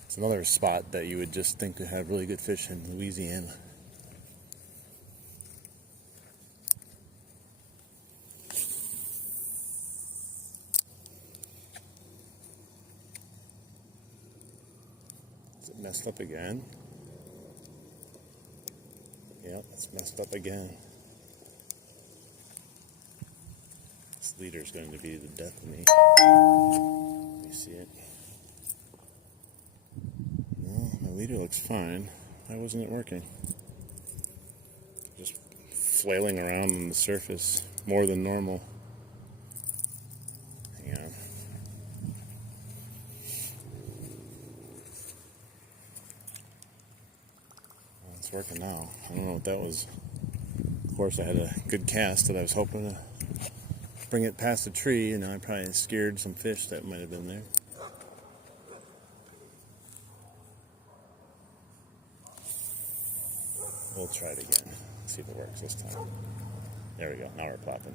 It's another spot that you would just think to have really good fish in Louisiana. Is it messed up again? Yep, it's messed up again. This leader's going to be the death of me. Let me see it. No, my leader looks fine. Why wasn't it working? Just flailing around on the surface more than normal. Hang on. Well, it's working now. I don't know what that was. Of course, I had a good cast that I was hoping to bring it past the tree, and I probably scared some fish that might have been there. We'll try it again. See if it works this time. There we go. Now we're plopping.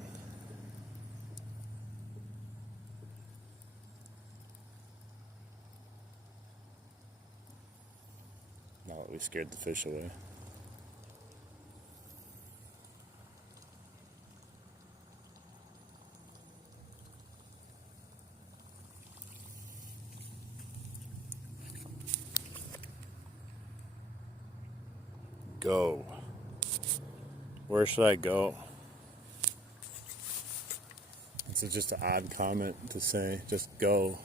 Now that we scared the fish away. Go. Where should I go? It's just an odd comment to say. Just go.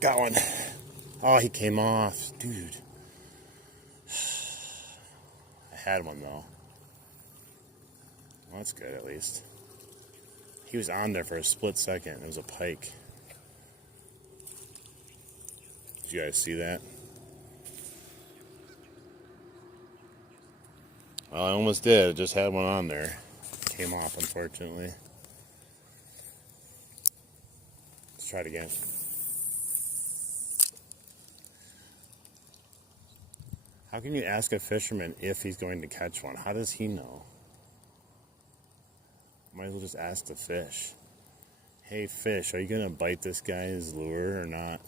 Got one. Oh, he came off. Dude. I had one, though. Well, that's good, at least. He was on there for a split second. It was a pike. Did you guys see that? Well, I almost did. I just had one on there. Came off, unfortunately. Let's try it again. How can you ask a fisherman if he's going to catch one? How does he know? Might as well just ask the fish. Hey, fish, are you going to bite this guy's lure or not?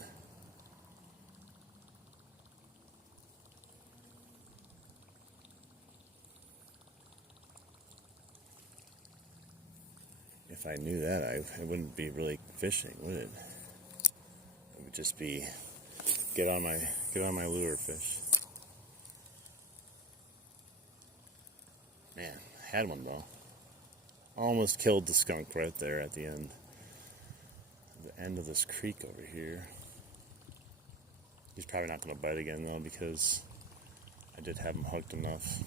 If I knew that, it wouldn't be really fishing, would it? It would just be get on my lure, fish. Man, I had one though. Almost killed the skunk right there at the end. end of this creek over here. He's probably not going to bite again though, because I did have him hooked enough.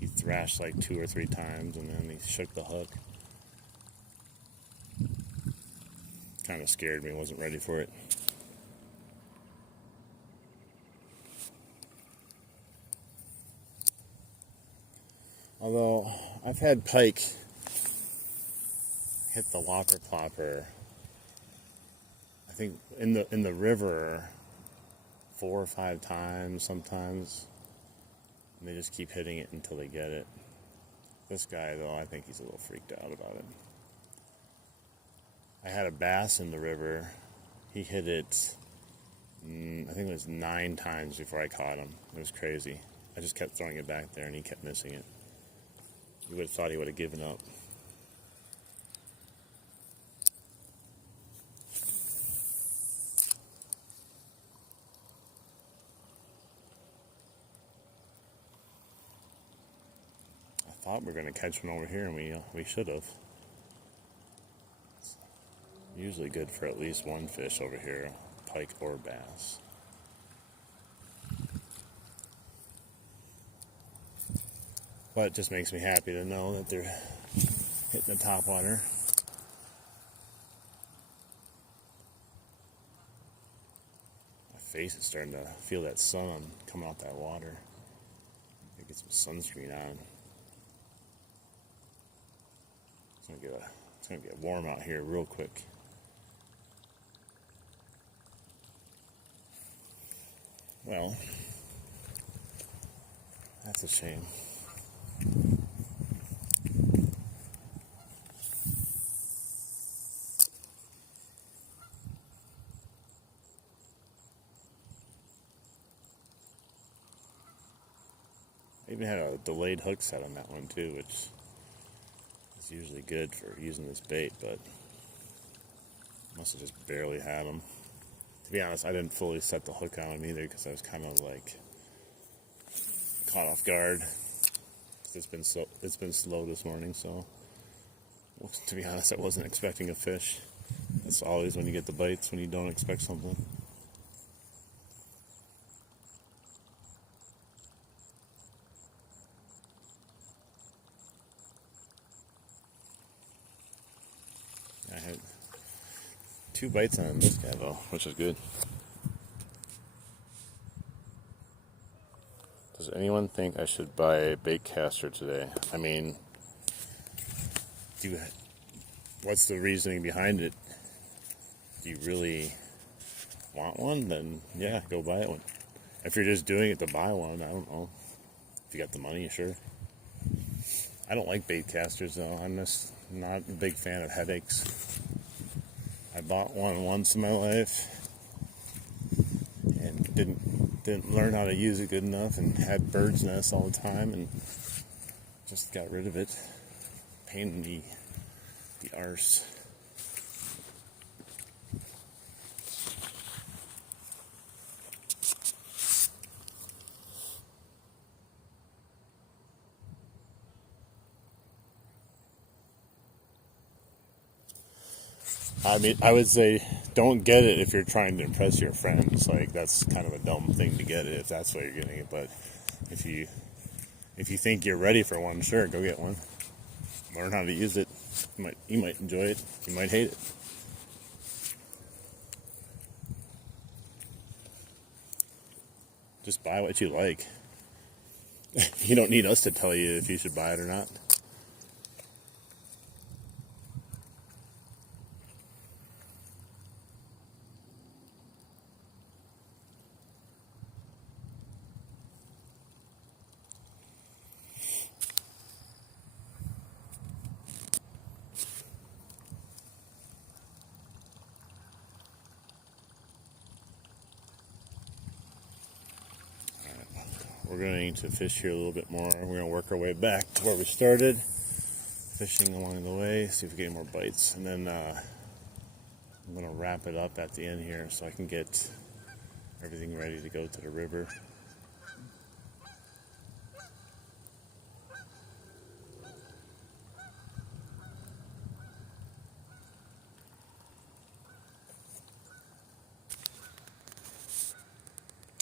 He thrashed like 2 or 3 times and then he shook the hook. Kind of scared me, wasn't ready for it. Although I've had pike hit the whopper plopper, I think in the river 4 or 5 times sometimes, and they just keep hitting it until they get it. This guy though, I think he's a little freaked out about it. I had a bass in the river. He hit it, I think it was 9 times before I caught him. It was crazy. I just kept throwing it back there and he kept missing it. You would have thought he would have given up. I thought we were going to catch one over here, and we should have. It's usually good for at least one fish over here, pike or bass. But it just makes me happy to know that they're hitting the topwater. My face is starting to feel that sun coming out that water. I get some sunscreen on. It's gonna get warm out here real quick. Well, that's a shame. I even had a delayed hook set on that one too, which is usually good for using this bait, but must have just barely had him. To be honest, I didn't fully set the hook on him either because I was kind of like caught off guard. It's been slow this morning, so to be honest, I wasn't expecting a fish. That's always when you get the bites, when you don't expect something. I had 2 bites on this guy though, which is good. Does anyone think I should buy a bait caster today? I mean, what's the reasoning behind it? Do you really want one? Then yeah, go buy one. If you're just doing it to buy one, I don't know. If you got the money, sure. I don't like bait casters though. I'm just not a big fan of headaches. I bought one once in my life and didn't learn how to use it good enough and had bird's nests all the time and just got rid of it. Pain in the arse. I mean, I would say don't get it if you're trying to impress your friends. Like, that's kind of a dumb thing to get it if that's why you're getting it. But if you think you're ready for one, sure, go get one. Learn how to use it. You might enjoy it. You might hate it. Just buy what you like. You don't need us to tell you if you should buy it or not. We're going to fish here a little bit more. We're going to work our way back to where we started. Fishing along the way, see if we get any more bites. And then I'm going to wrap it up at the end here so I can get everything ready to go to the river.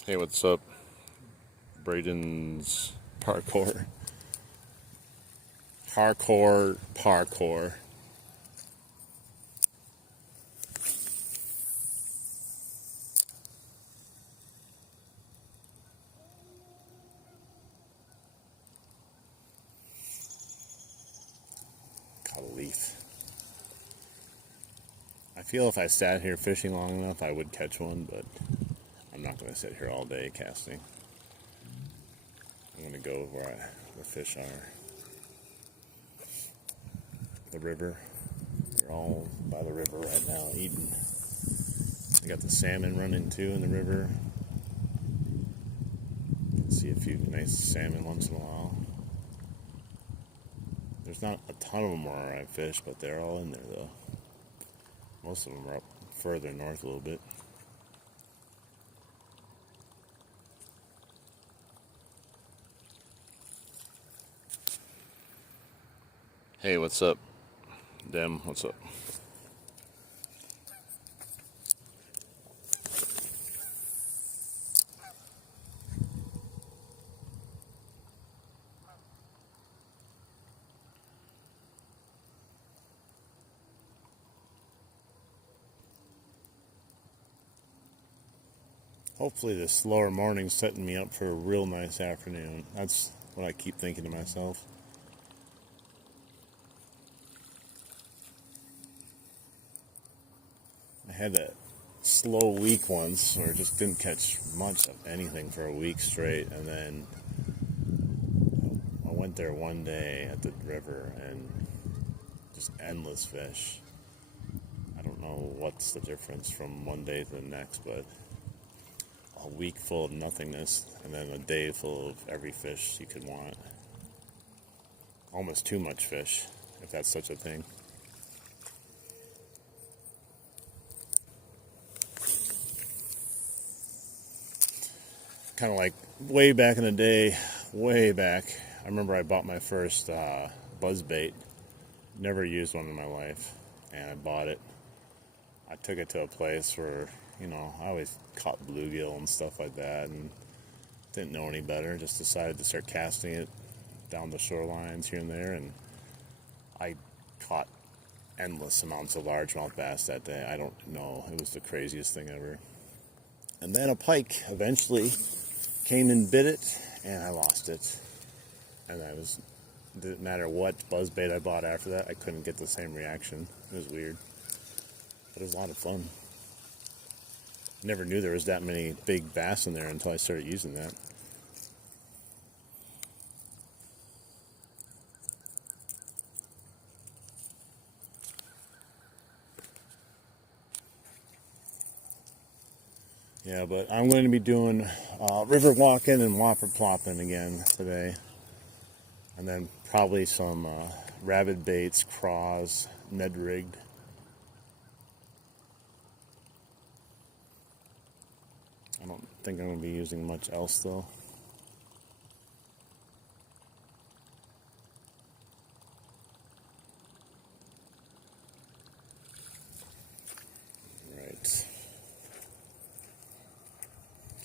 Hey, what's up? Braden's parkour. Parkour. Caught a leaf. I feel if I sat here fishing long enough, I would catch one, but I'm not going to sit here all day casting. I'm going to go where the fish are. The river. We're all by the river right now eating. I got the salmon running too in the river. See a few nice salmon once in a while. There's not a ton of them where I fish, but they're all in there though. Most of them are up further north a little bit. Hey, what's up? Dem, what's up? Hopefully this slower morning's setting me up for a real nice afternoon. That's what I keep thinking to myself. I had a slow week once where I just didn't catch much of anything for a week straight, and then I went there one day at the river and just endless fish. I don't know what's the difference from one day to the next, but a week full of nothingness and then a day full of every fish you could want. Almost too much fish, if that's such a thing. Kind of like way back in the day, way back, I remember I bought my first buzzbait. Never used one in my life, and I bought it. I took it to a place where, I always caught bluegill and stuff like that, and didn't know any better. Just decided to start casting it down the shorelines here and there, and I caught endless amounts of largemouth bass that day. I don't know. It was the craziest thing ever. And then a pike eventually came and bit it, and I lost it. And didn't matter what buzzbait I bought after that, I couldn't get the same reaction. It was weird. But it was a lot of fun. Never knew there was that many big bass in there until I started using that. Yeah, but I'm going to be doing river walking and whopper plopping again today. And then probably some rabid baits, craws, Ned rigged. I don't think I'm going to be using much else though. Right.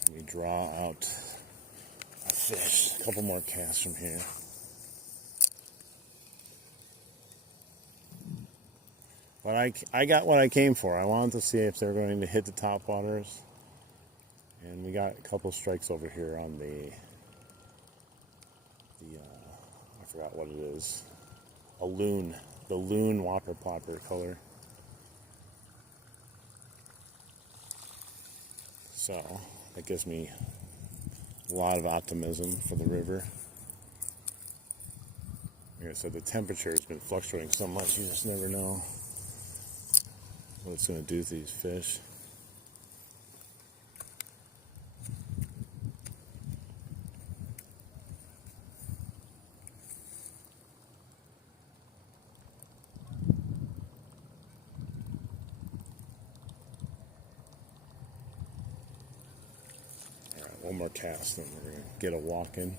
Let me draw out a fish. A couple more casts from here. But I got what I came for. I wanted to see if they're going to hit the top waters. And we got a couple strikes over here on the I forgot what it is. A loon. The loon whopper plopper color. So that gives me a lot of optimism for the river. Like I said, the temperature has been fluctuating so much, you just never know what it's going to do to these fish. All right, one more cast, then we're going to get a walk in.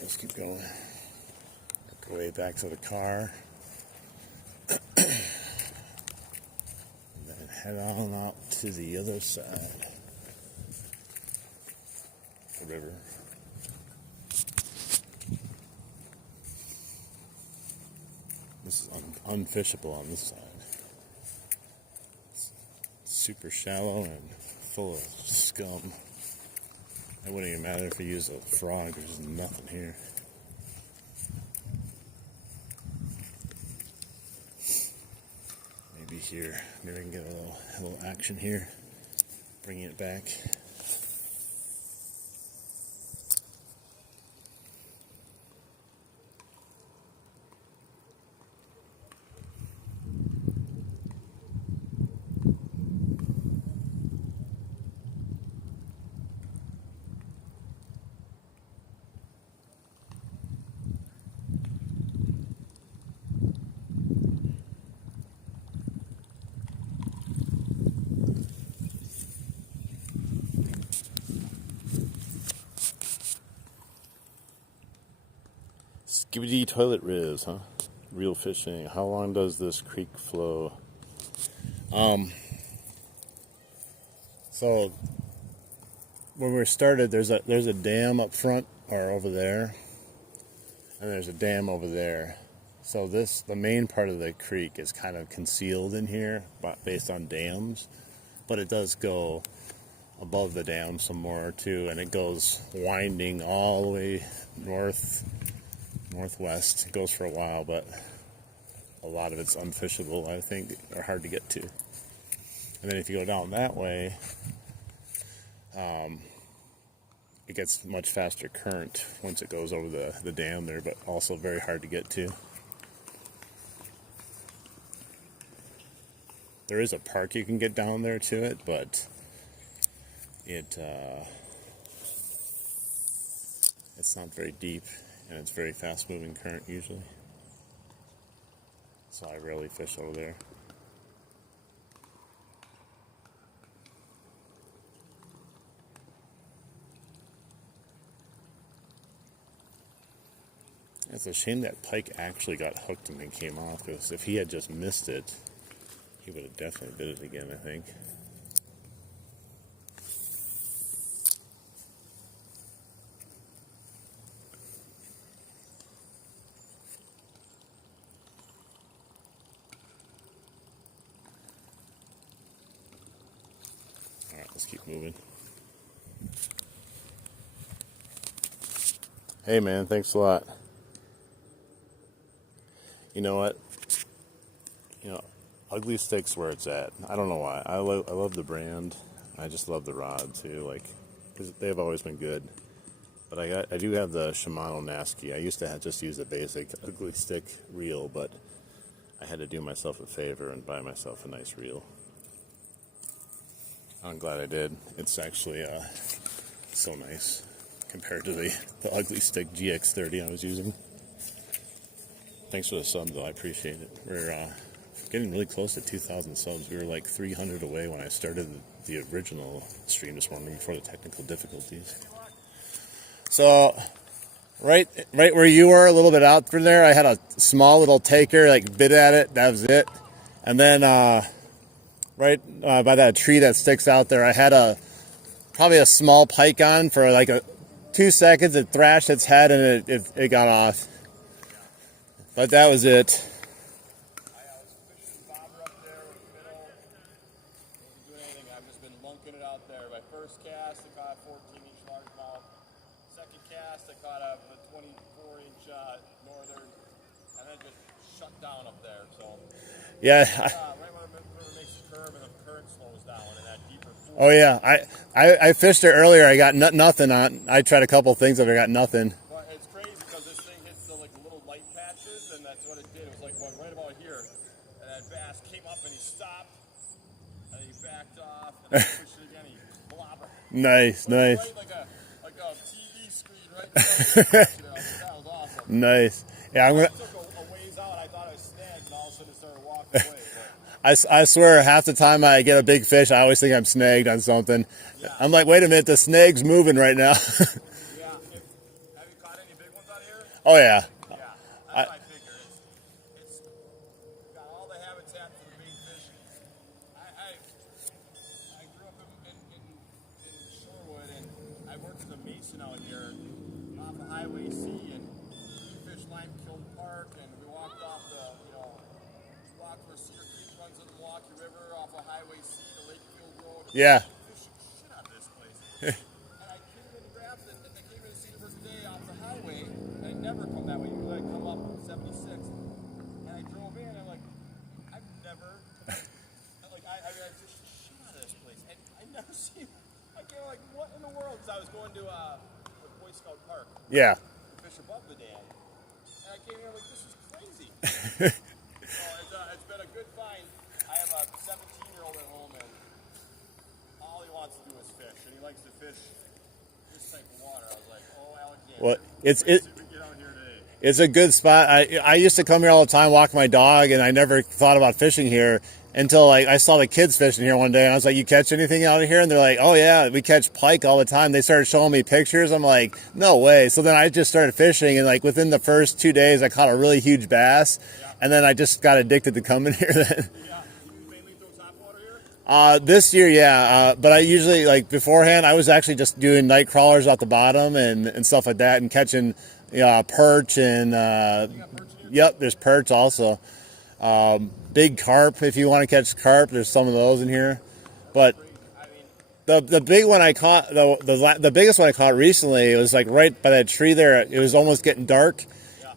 Let's keep going. Go way back to the car. And then head on out to the other side. The river. This is unfishable on this side. It's super shallow and full of scum. It wouldn't even matter if you use a frog, there's just nothing here. Maybe here, maybe I can get a little action here, bringing it back. Skibbity toilet riz, huh? Real fishing. How long does this creek flow? So when we started, there's a dam up front or over there, and there's a dam over there. So the main part of the creek is kind of concealed in here, based on dams, but it does go above the dam some more too, and it goes winding all the way northwest. It goes for a while, but a lot of it's unfishable, I think, or hard to get to. And then if you go down that way, it gets much faster current once it goes over the dam there, but also very hard to get to. There is a park you can get down there to it, but it's not very deep, and it's very fast moving current usually. So I rarely fish over there. It's a shame that pike actually got hooked and then came off, because if he had just missed it, he would have definitely bit it again, I think. Alright, let's keep moving. Hey man, thanks a lot. You know what? Ugly Stick's where it's at. I don't know why. I love the brand. I just love the rod too. Like, 'cause they've always been good. But I do have the Shimano Nasky. I used to just use a basic Ugly Stick reel, but I had to do myself a favor and buy myself a nice reel. I'm glad I did. It's actually so nice compared to the Ugly Stick GX30 I was using. Thanks for the sub, though. I appreciate it. We're getting really close to 2,000 subs. We were like 300 away when I started the original stream this morning before the technical difficulties. So, right where you were, a little bit out from there, I had a small little taker, like bit at it. That was it. And then right by that tree that sticks out there, I had probably a small pike on for like 2 seconds. It thrashed its head and it got off. But that was it. I was fishing bobber up there with the minnow. Wasn't doing anything. I've just been lunking it out there. My first cast, I caught a 14-inch largemouth. Second cast, I caught a 24-inch northern, and then just shut down up there. So yeah, right when the river makes a curve and the current slows down in that deeper pool. Oh yeah, I fished it earlier. I got nothing on. I tried a couple things, but I got nothing. Well, it's crazy because this thing hits the little light patches, and that's what it did. It was like right about here, and that bass came up and he stopped, and then he backed off, and then he pushed it again. He blobbered. Nice. Right like a TV screen right there. That was awesome. Nice. Yeah, I took a ways out. I thought I was snagged, and all of a sudden it started walking away. I swear, half the time I get a big fish, I always think I'm snagged on something. Yeah. I'm like, wait a minute, the snag's moving right now. Yeah. Have you caught any big ones on Oh yeah. Yeah, I, that's what I figure. It's got all the habitat for the big fish. I grew up in Shorewood, and I worked as a mason out here off of Highway C, and fish line killed Park, and we walked off walked where Cedar Creek runs in the Milwaukee River off of Highway C to Lakefield Road. yeah. Fishing shit out of this place. And I came into Grafton, and I came into Cedarburg today off the highway, and I never come that way. Usually I come up 76, and I drove in, and I'm like, I've never, I fished the shit out of this place, and I've never seen, I came like, what in the world? Because I was going to the Boy Scout Park. Yeah. To fish above the dam, and I came here like, this is crazy. So it's been a good find. I have a 17-year-old at home, and all he wants to do is fish, and he likes to fish this type of water. I was like, oh, Alexander. Well, let's see if we can get out here today. it's a good spot. I used to come here all the time, walk my dog, and I never thought about fishing here until like I saw the kids fishing here one day, and I was like, "You catch anything out of here?" And they're like, "Oh yeah, we catch pike all the time." They started showing me pictures. I'm like, "No way!" So then I just started fishing, and like within the first 2 days, I caught a really huge bass, and then I just got addicted to coming here. Then. Yeah, you mainly throw topwater here? This year, yeah, but I usually like beforehand, I was actually just doing night crawlers off the bottom and stuff like that, and catching perch and yep, there's perch also. Big carp, if you want to catch carp, there's some of those in here. But the big one I caught, the biggest one I caught recently, it was like right by that tree there. It was almost getting dark,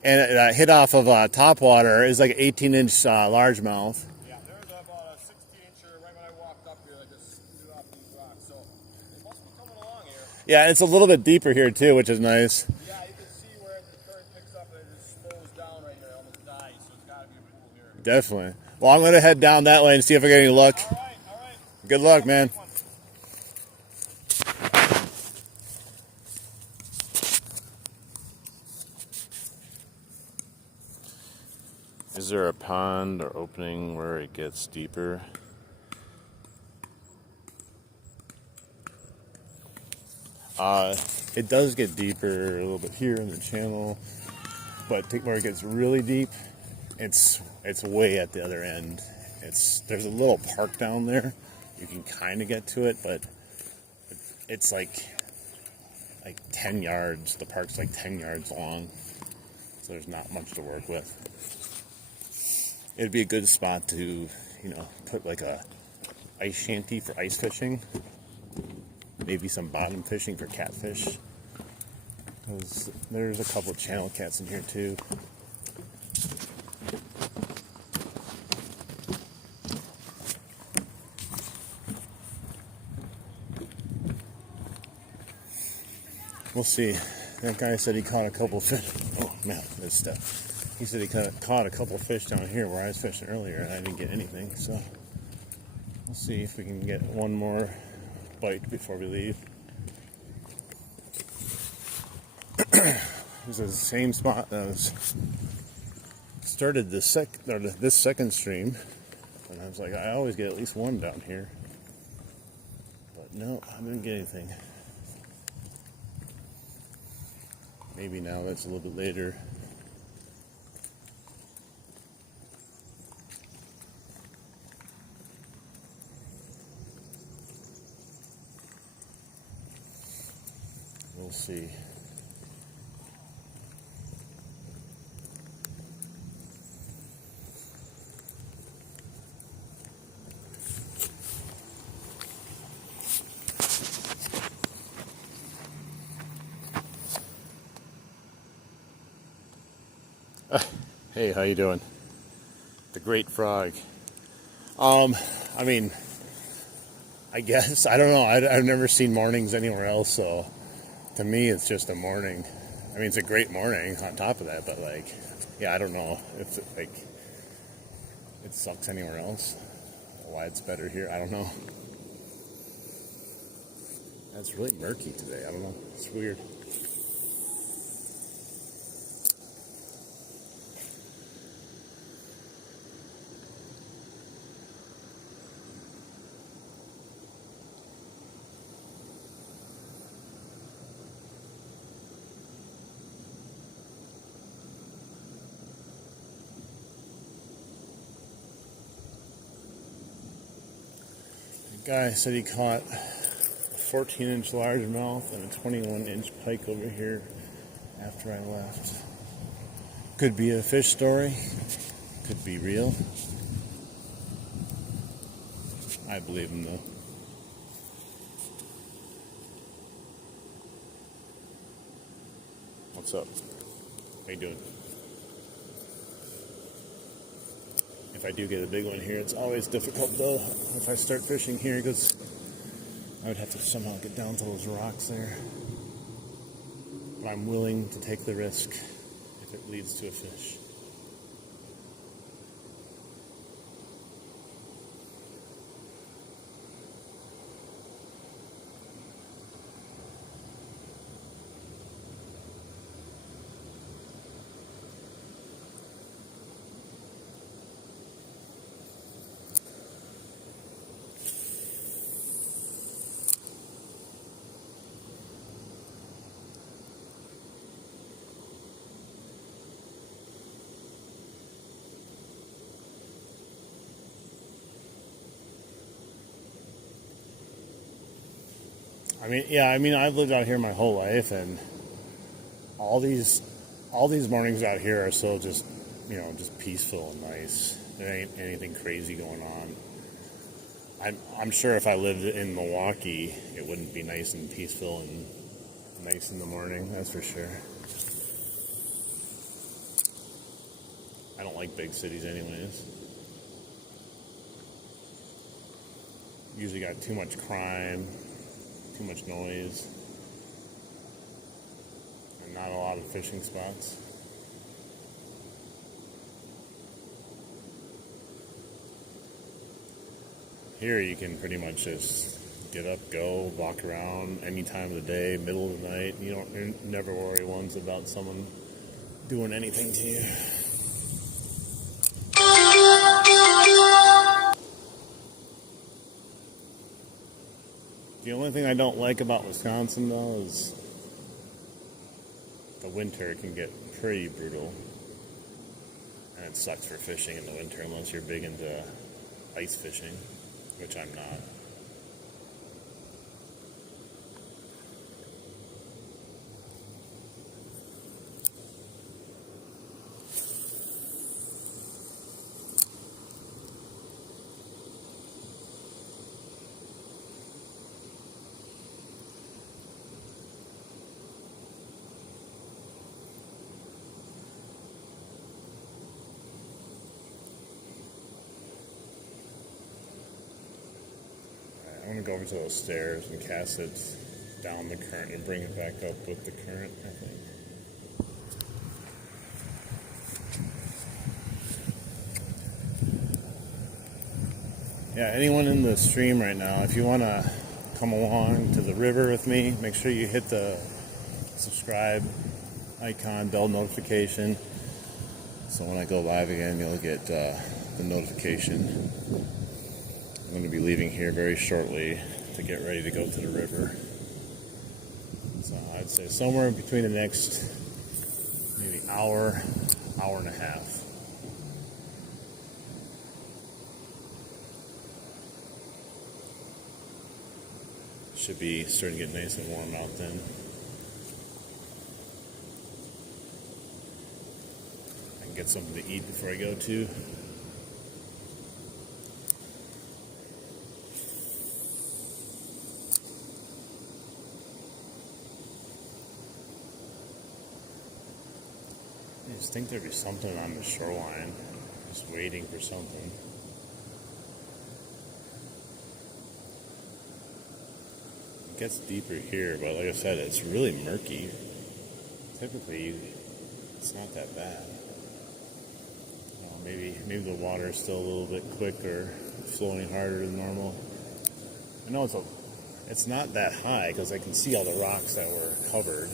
and it hit off of topwater. It was like an 18-inch largemouth. Yeah, there's about a 16-incher right when I walked up here. I just scooted off these rocks, so it must be coming along here. Yeah, it's a little bit deeper here too, which is nice. Yeah, you can see where the current picks up and it just slows down right here. It almost dies, so it's got to be a pool here. Definitely. Well, I'm going to head down that way and see if I get any luck. All right. Good luck, man. Is there a pond or opening where it gets deeper? It does get deeper a little bit here in the channel, but where it gets really deep, it's way at the other end. There's a little park down there. You can kind of get to it, but it's like 10 yards. The park's like 10 yards long, so there's not much to work with. It'd be a good spot to, put like a ice shanty for ice fishing. Maybe some bottom fishing for catfish. There's a couple of channel cats in here too. We'll see. That guy said he caught a couple of fish. Oh man, this stuff. He said he caught a couple of fish down here where I was fishing earlier, and I didn't get anything. So we'll see if we can get one more bite before we leave. This is the same spot that was started this second stream, and I was like, I always get at least one down here, but no, I didn't get anything. Maybe now that's a little bit later. We'll see. Hey, how you doing? The Great Frog. I mean, I guess I don't know. I've never seen mornings anywhere else, so to me, it's just a morning. I mean, it's a great morning on top of that, but I don't know if it sucks anywhere else. Why it's better here, I don't know. It's really murky today. I don't know. It's weird. Guy said he caught a 14-inch largemouth and a 21-inch pike over here after I left. Could be a fish story. Could be real. I believe him though. What's up? How you doing? If I do get a big one here, it's always difficult though if I start fishing here because I would have to somehow get down to those rocks there. But I'm willing to take the risk if it leads to a fish. I've lived out here my whole life, and all these mornings out here are so just peaceful and nice. There ain't anything crazy going on. I'm sure if I lived in Milwaukee, it wouldn't be nice and peaceful and nice in the morning. That's for sure. I don't like big cities, anyways. Usually got too much crime. Too much noise, and not a lot of fishing spots. Here you can pretty much just get up, go, walk around any time of the day, middle of the night. You're never worry once about someone doing anything to you. The only thing I don't like about Wisconsin, though, is the winter can get pretty brutal. And it sucks for fishing in the winter unless you're big into ice fishing, which I'm not. I'm going to go over to those stairs and cast it down the current and bring it back up with the current, I think. Yeah, anyone in the stream right now, if you want to come along to the river with me, make sure you hit the subscribe icon, bell notification, so when I go live again, you'll get the notification. I'm going to be leaving here very shortly to get ready to go to the river. So I'd say somewhere between the next maybe hour and a half. Should be starting to get nice and warm out then. I can get something to eat before I go too. I just think there'd be something on the shoreline, just waiting for something. It gets deeper here, but like I said, it's really murky. Typically, it's not that bad. Maybe the water is still a little bit quicker, flowing harder than normal. I know it's not that high because I can see all the rocks that were covered.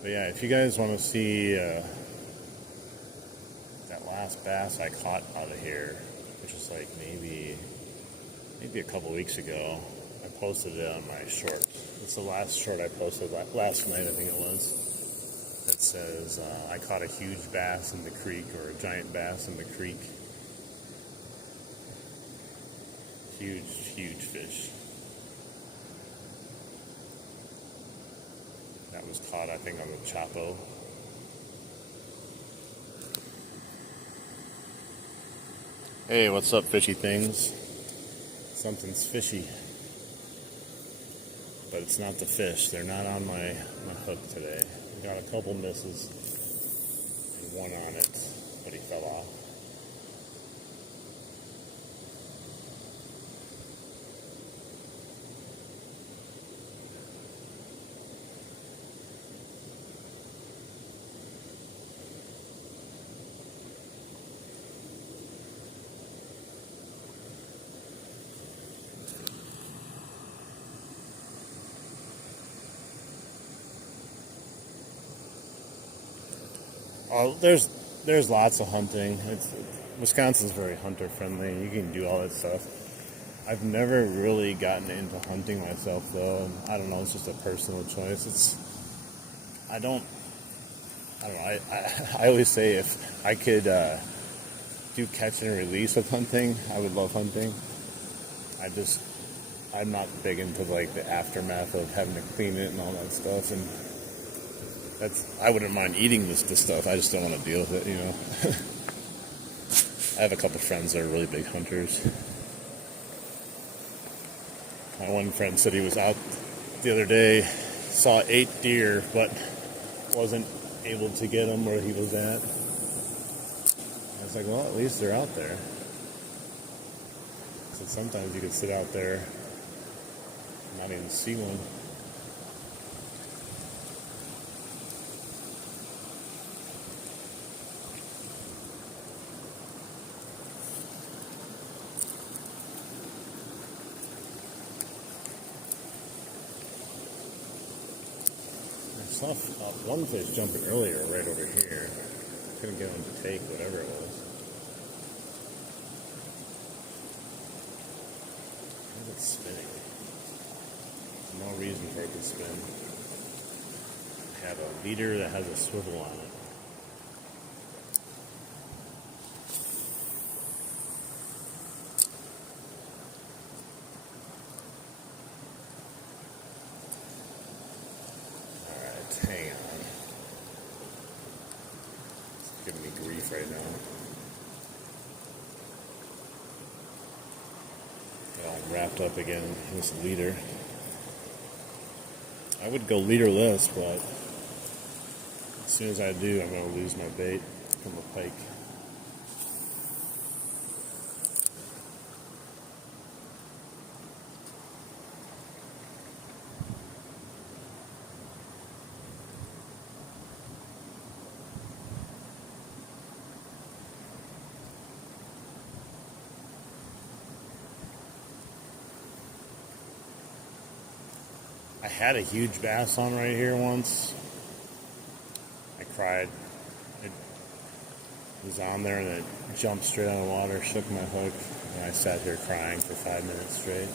But yeah, if you guys want to see that last bass I caught out of here, which is like maybe maybe a couple weeks ago, I posted it on my short. It's the last short I posted last night, I think it was. It says, I caught a huge bass in the creek, or a giant bass in the creek. Huge, huge fish. That was caught, I think, on the Chapo. Hey, what's up, fishy things? Something's fishy. But it's not the fish. They're not on my hook today. Got a couple misses and one on it, but he fell off. Oh, there's lots of hunting. Wisconsin's very hunter friendly, and you can do all that stuff. I've never really gotten into hunting myself, though. And I don't know. It's just a personal choice. I don't know. I always say if I could do catch and release with hunting, I would love hunting. I'm not big into like the aftermath of having to clean it and all that stuff, and I wouldn't mind eating this stuff. I just don't want to deal with it, you know. I have a couple friends that are really big hunters. My one friend said he was out the other day, saw 8 deer, but wasn't able to get them where he was at. I was like, well, at least they're out there. So sometimes you could sit out there and not even see one. I saw one fish jumping earlier right over here. Couldn't get him to take whatever it was. Why is it spinning? There's no reason for it to spin. I have a leader that has a swivel on it. Hang on. It's giving me grief right now. Got all wrapped up again in this leader. I would go leaderless, but as soon as I do, I'm going to lose my bait from a pike. I had a huge bass on right here once. I cried. It was on there and it jumped straight out of the water, shook my hook, and I sat here crying for 5 minutes straight,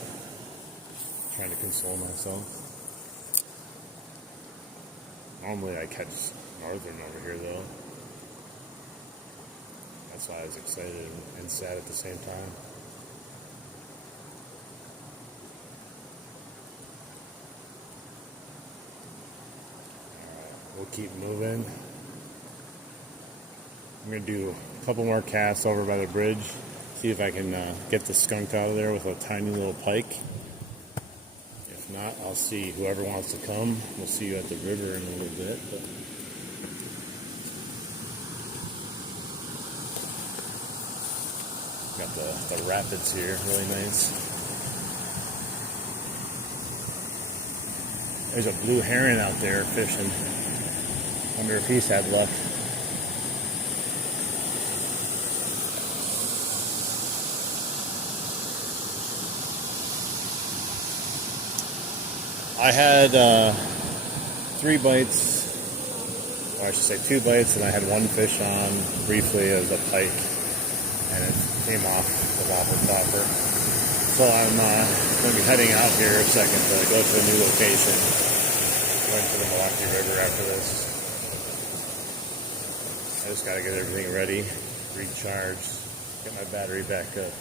trying to console myself. Normally I catch northern over here though. That's why I was excited and sad at the same time. We'll keep moving. I'm going to do a couple more casts over by the bridge, see if I can get the skunk out of there with a tiny little pike. If not, I'll see whoever wants to come. We'll see you at the river in a little bit. But got the rapids here, really nice. There's a blue heron out there fishing. Wonder if he's had luck. I had 3 bites, or I should say 2 bites, and I had 1 fish on briefly as a pike, and it came off the waffle topper. So I'm going to be heading out here in a second to go to a new location. Going to the Milwaukee River after this. I just got to get everything ready, recharge, get my battery back up.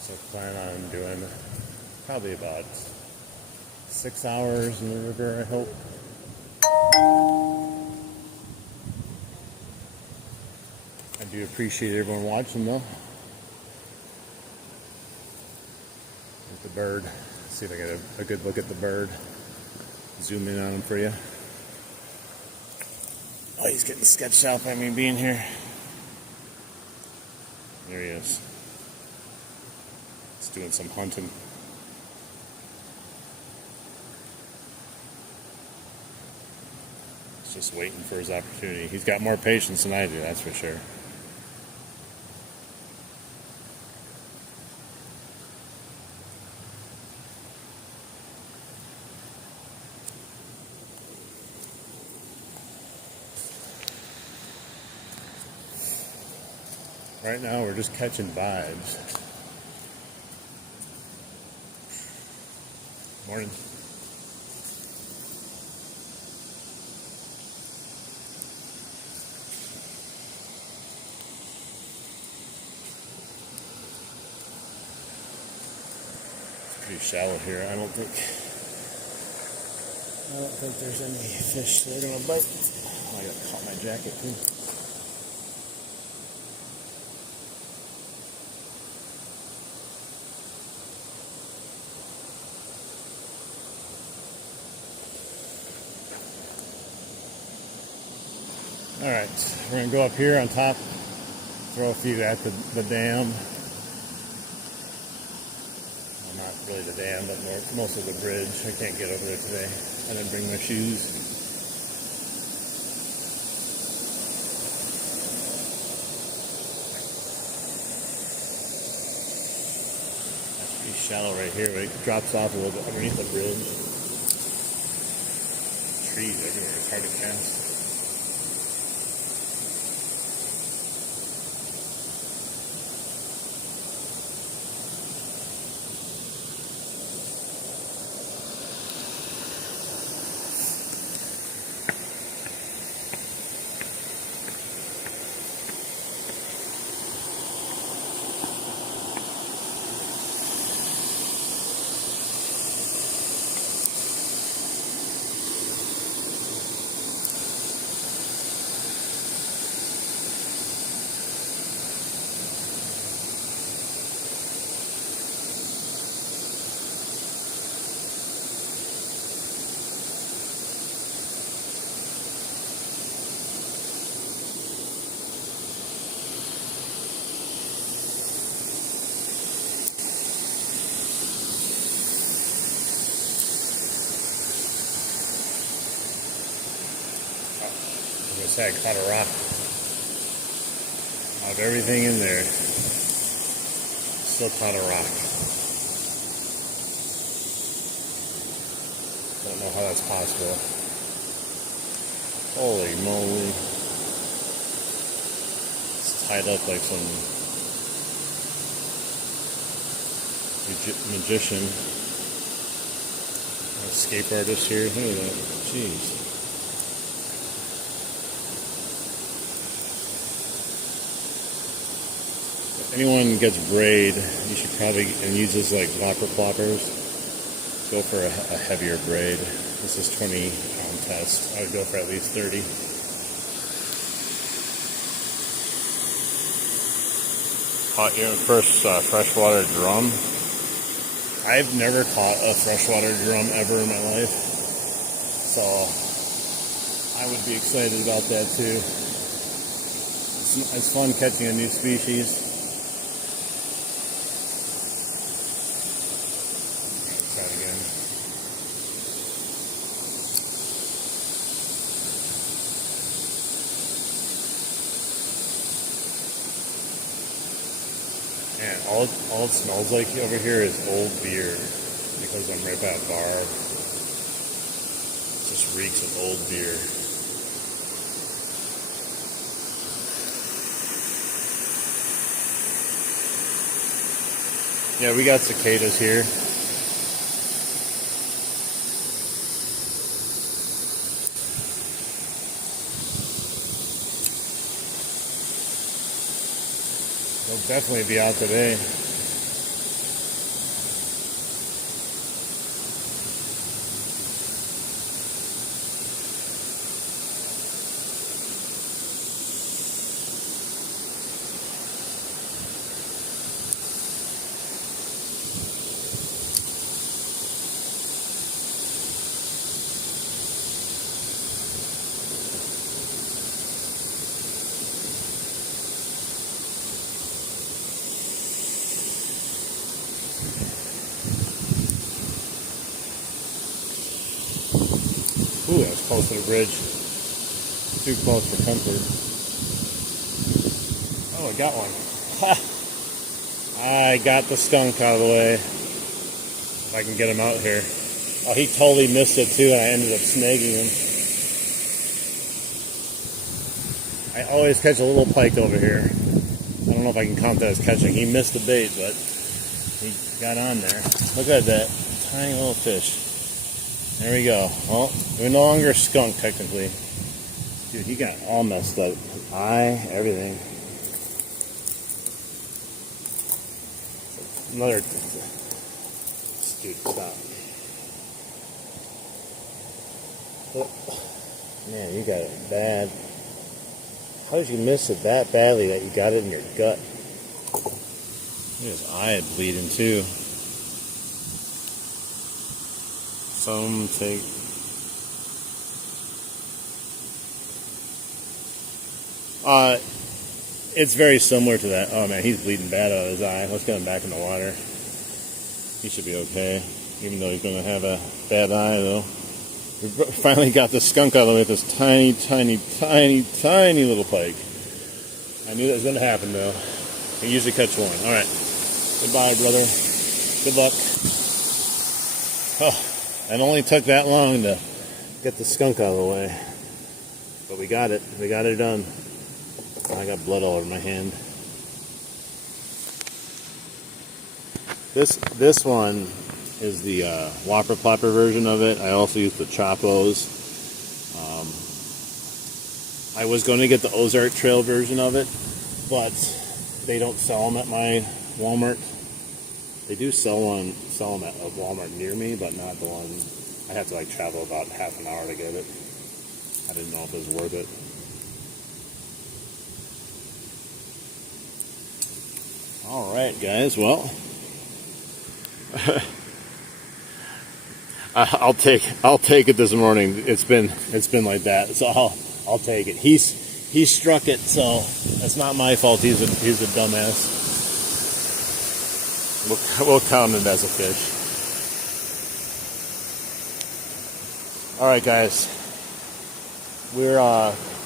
So plan on doing probably about 6 hours in the river, I hope. I do appreciate everyone watching though. There's the bird. Let's see if I get a good look at the bird. Zoom in on him for you. Oh, he's getting sketched out by me being here. There he is. He's doing some hunting. He's just waiting for his opportunity. He's got more patience than I do, that's for sure. Right now, we're just catching vibes. Morning. It's pretty shallow here. I don't think there's any fish that are gonna bite. Oh, I got caught my jacket too. All right, we're gonna go up here on top, throw a few at the dam. Well, not really the dam, but most of the bridge. I can't get over there today. I didn't bring my shoes. That's pretty shallow right here, but it drops off a little bit underneath the bridge. Trees everywhere, it's hard to cast. I caught a rock. Out of everything in there, still caught a rock. Don't know how that's possible. Holy moly. It's tied up like some magician. Escape artist here. Look at that. Jeez. If anyone gets braid, you should probably, and uses like whopper ploppers, go for a heavier braid. This is 20 pound test. I would go for at least 30. Caught your first freshwater drum. I've never caught a freshwater drum ever in my life, so I would be excited about that too. It's fun catching a new species. Try it again. And all it smells like over here is old beer, because I'm right by a bar. It just reeks of old beer. Yeah, we got cicadas here. They'll definitely be out today. Ooh, that was close to the bridge. Too close for comfort. Oh, I got one. Ha! I got the skunk out of the way. If I can get him out here. Oh, he totally missed it too, and I ended up snagging him. I always catch a little pike over here. I don't know if I can count that as catching. He missed the bait, but he got on there. Look at that tiny little fish. There we go. Well, we're no longer a skunk, technically. Dude, he got all messed up. His eye, everything. Another... Dude, stop. Oh, man, you got it bad. How did you miss it that badly that you got it in your gut? His eye bleeding, too. Some take. It's very similar to that. Oh man, he's bleeding bad out of his eye. Let's get him back in the water. He should be okay, even though he's going to have a bad eye though. We finally got the skunk out of the way with this tiny, tiny, tiny, tiny little pike. I knew that was going to happen though. I usually catch one. All right. Goodbye, brother. Good luck. Oh. It only took that long to get the skunk out of the way. But we got it. We got it done. I got blood all over my hand. This one is the Whopper Plopper version of it. I also use the Chopos. I was going to get the Ozark Trail version of it, but they don't sell them at my Walmart. They do sell them at a Walmart near me, but not the one. I have to like travel about half an hour to get it. I didn't know if it was worth it. All right, guys. Well, I'll take it this morning. It's been like that, so I'll take it. He struck it, so it's not my fault. He's a dumbass. We'll count it as a fish. All right, guys. We're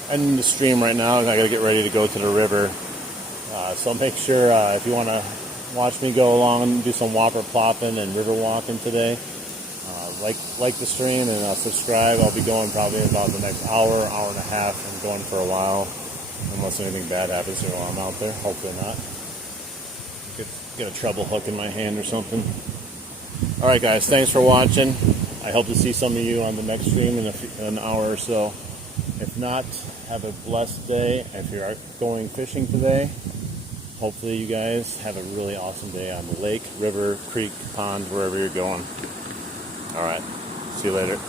ending the stream right now, and I got to get ready to go to the river. So make sure if you want to watch me go along and do some whopper plopping and river walking today, like the stream and subscribe. I'll be going probably about the next hour and a half. I'm going for a while, unless anything bad happens while I'm out there. Hopefully not. Get a treble hook in my hand or something. All right, guys. Thanks for watching. I hope to see some of you on the next stream in an hour or so. If not, have a blessed day. If you're going fishing today, hopefully you guys have a really awesome day on the lake, river, creek, pond, wherever you're going. All right. See you later.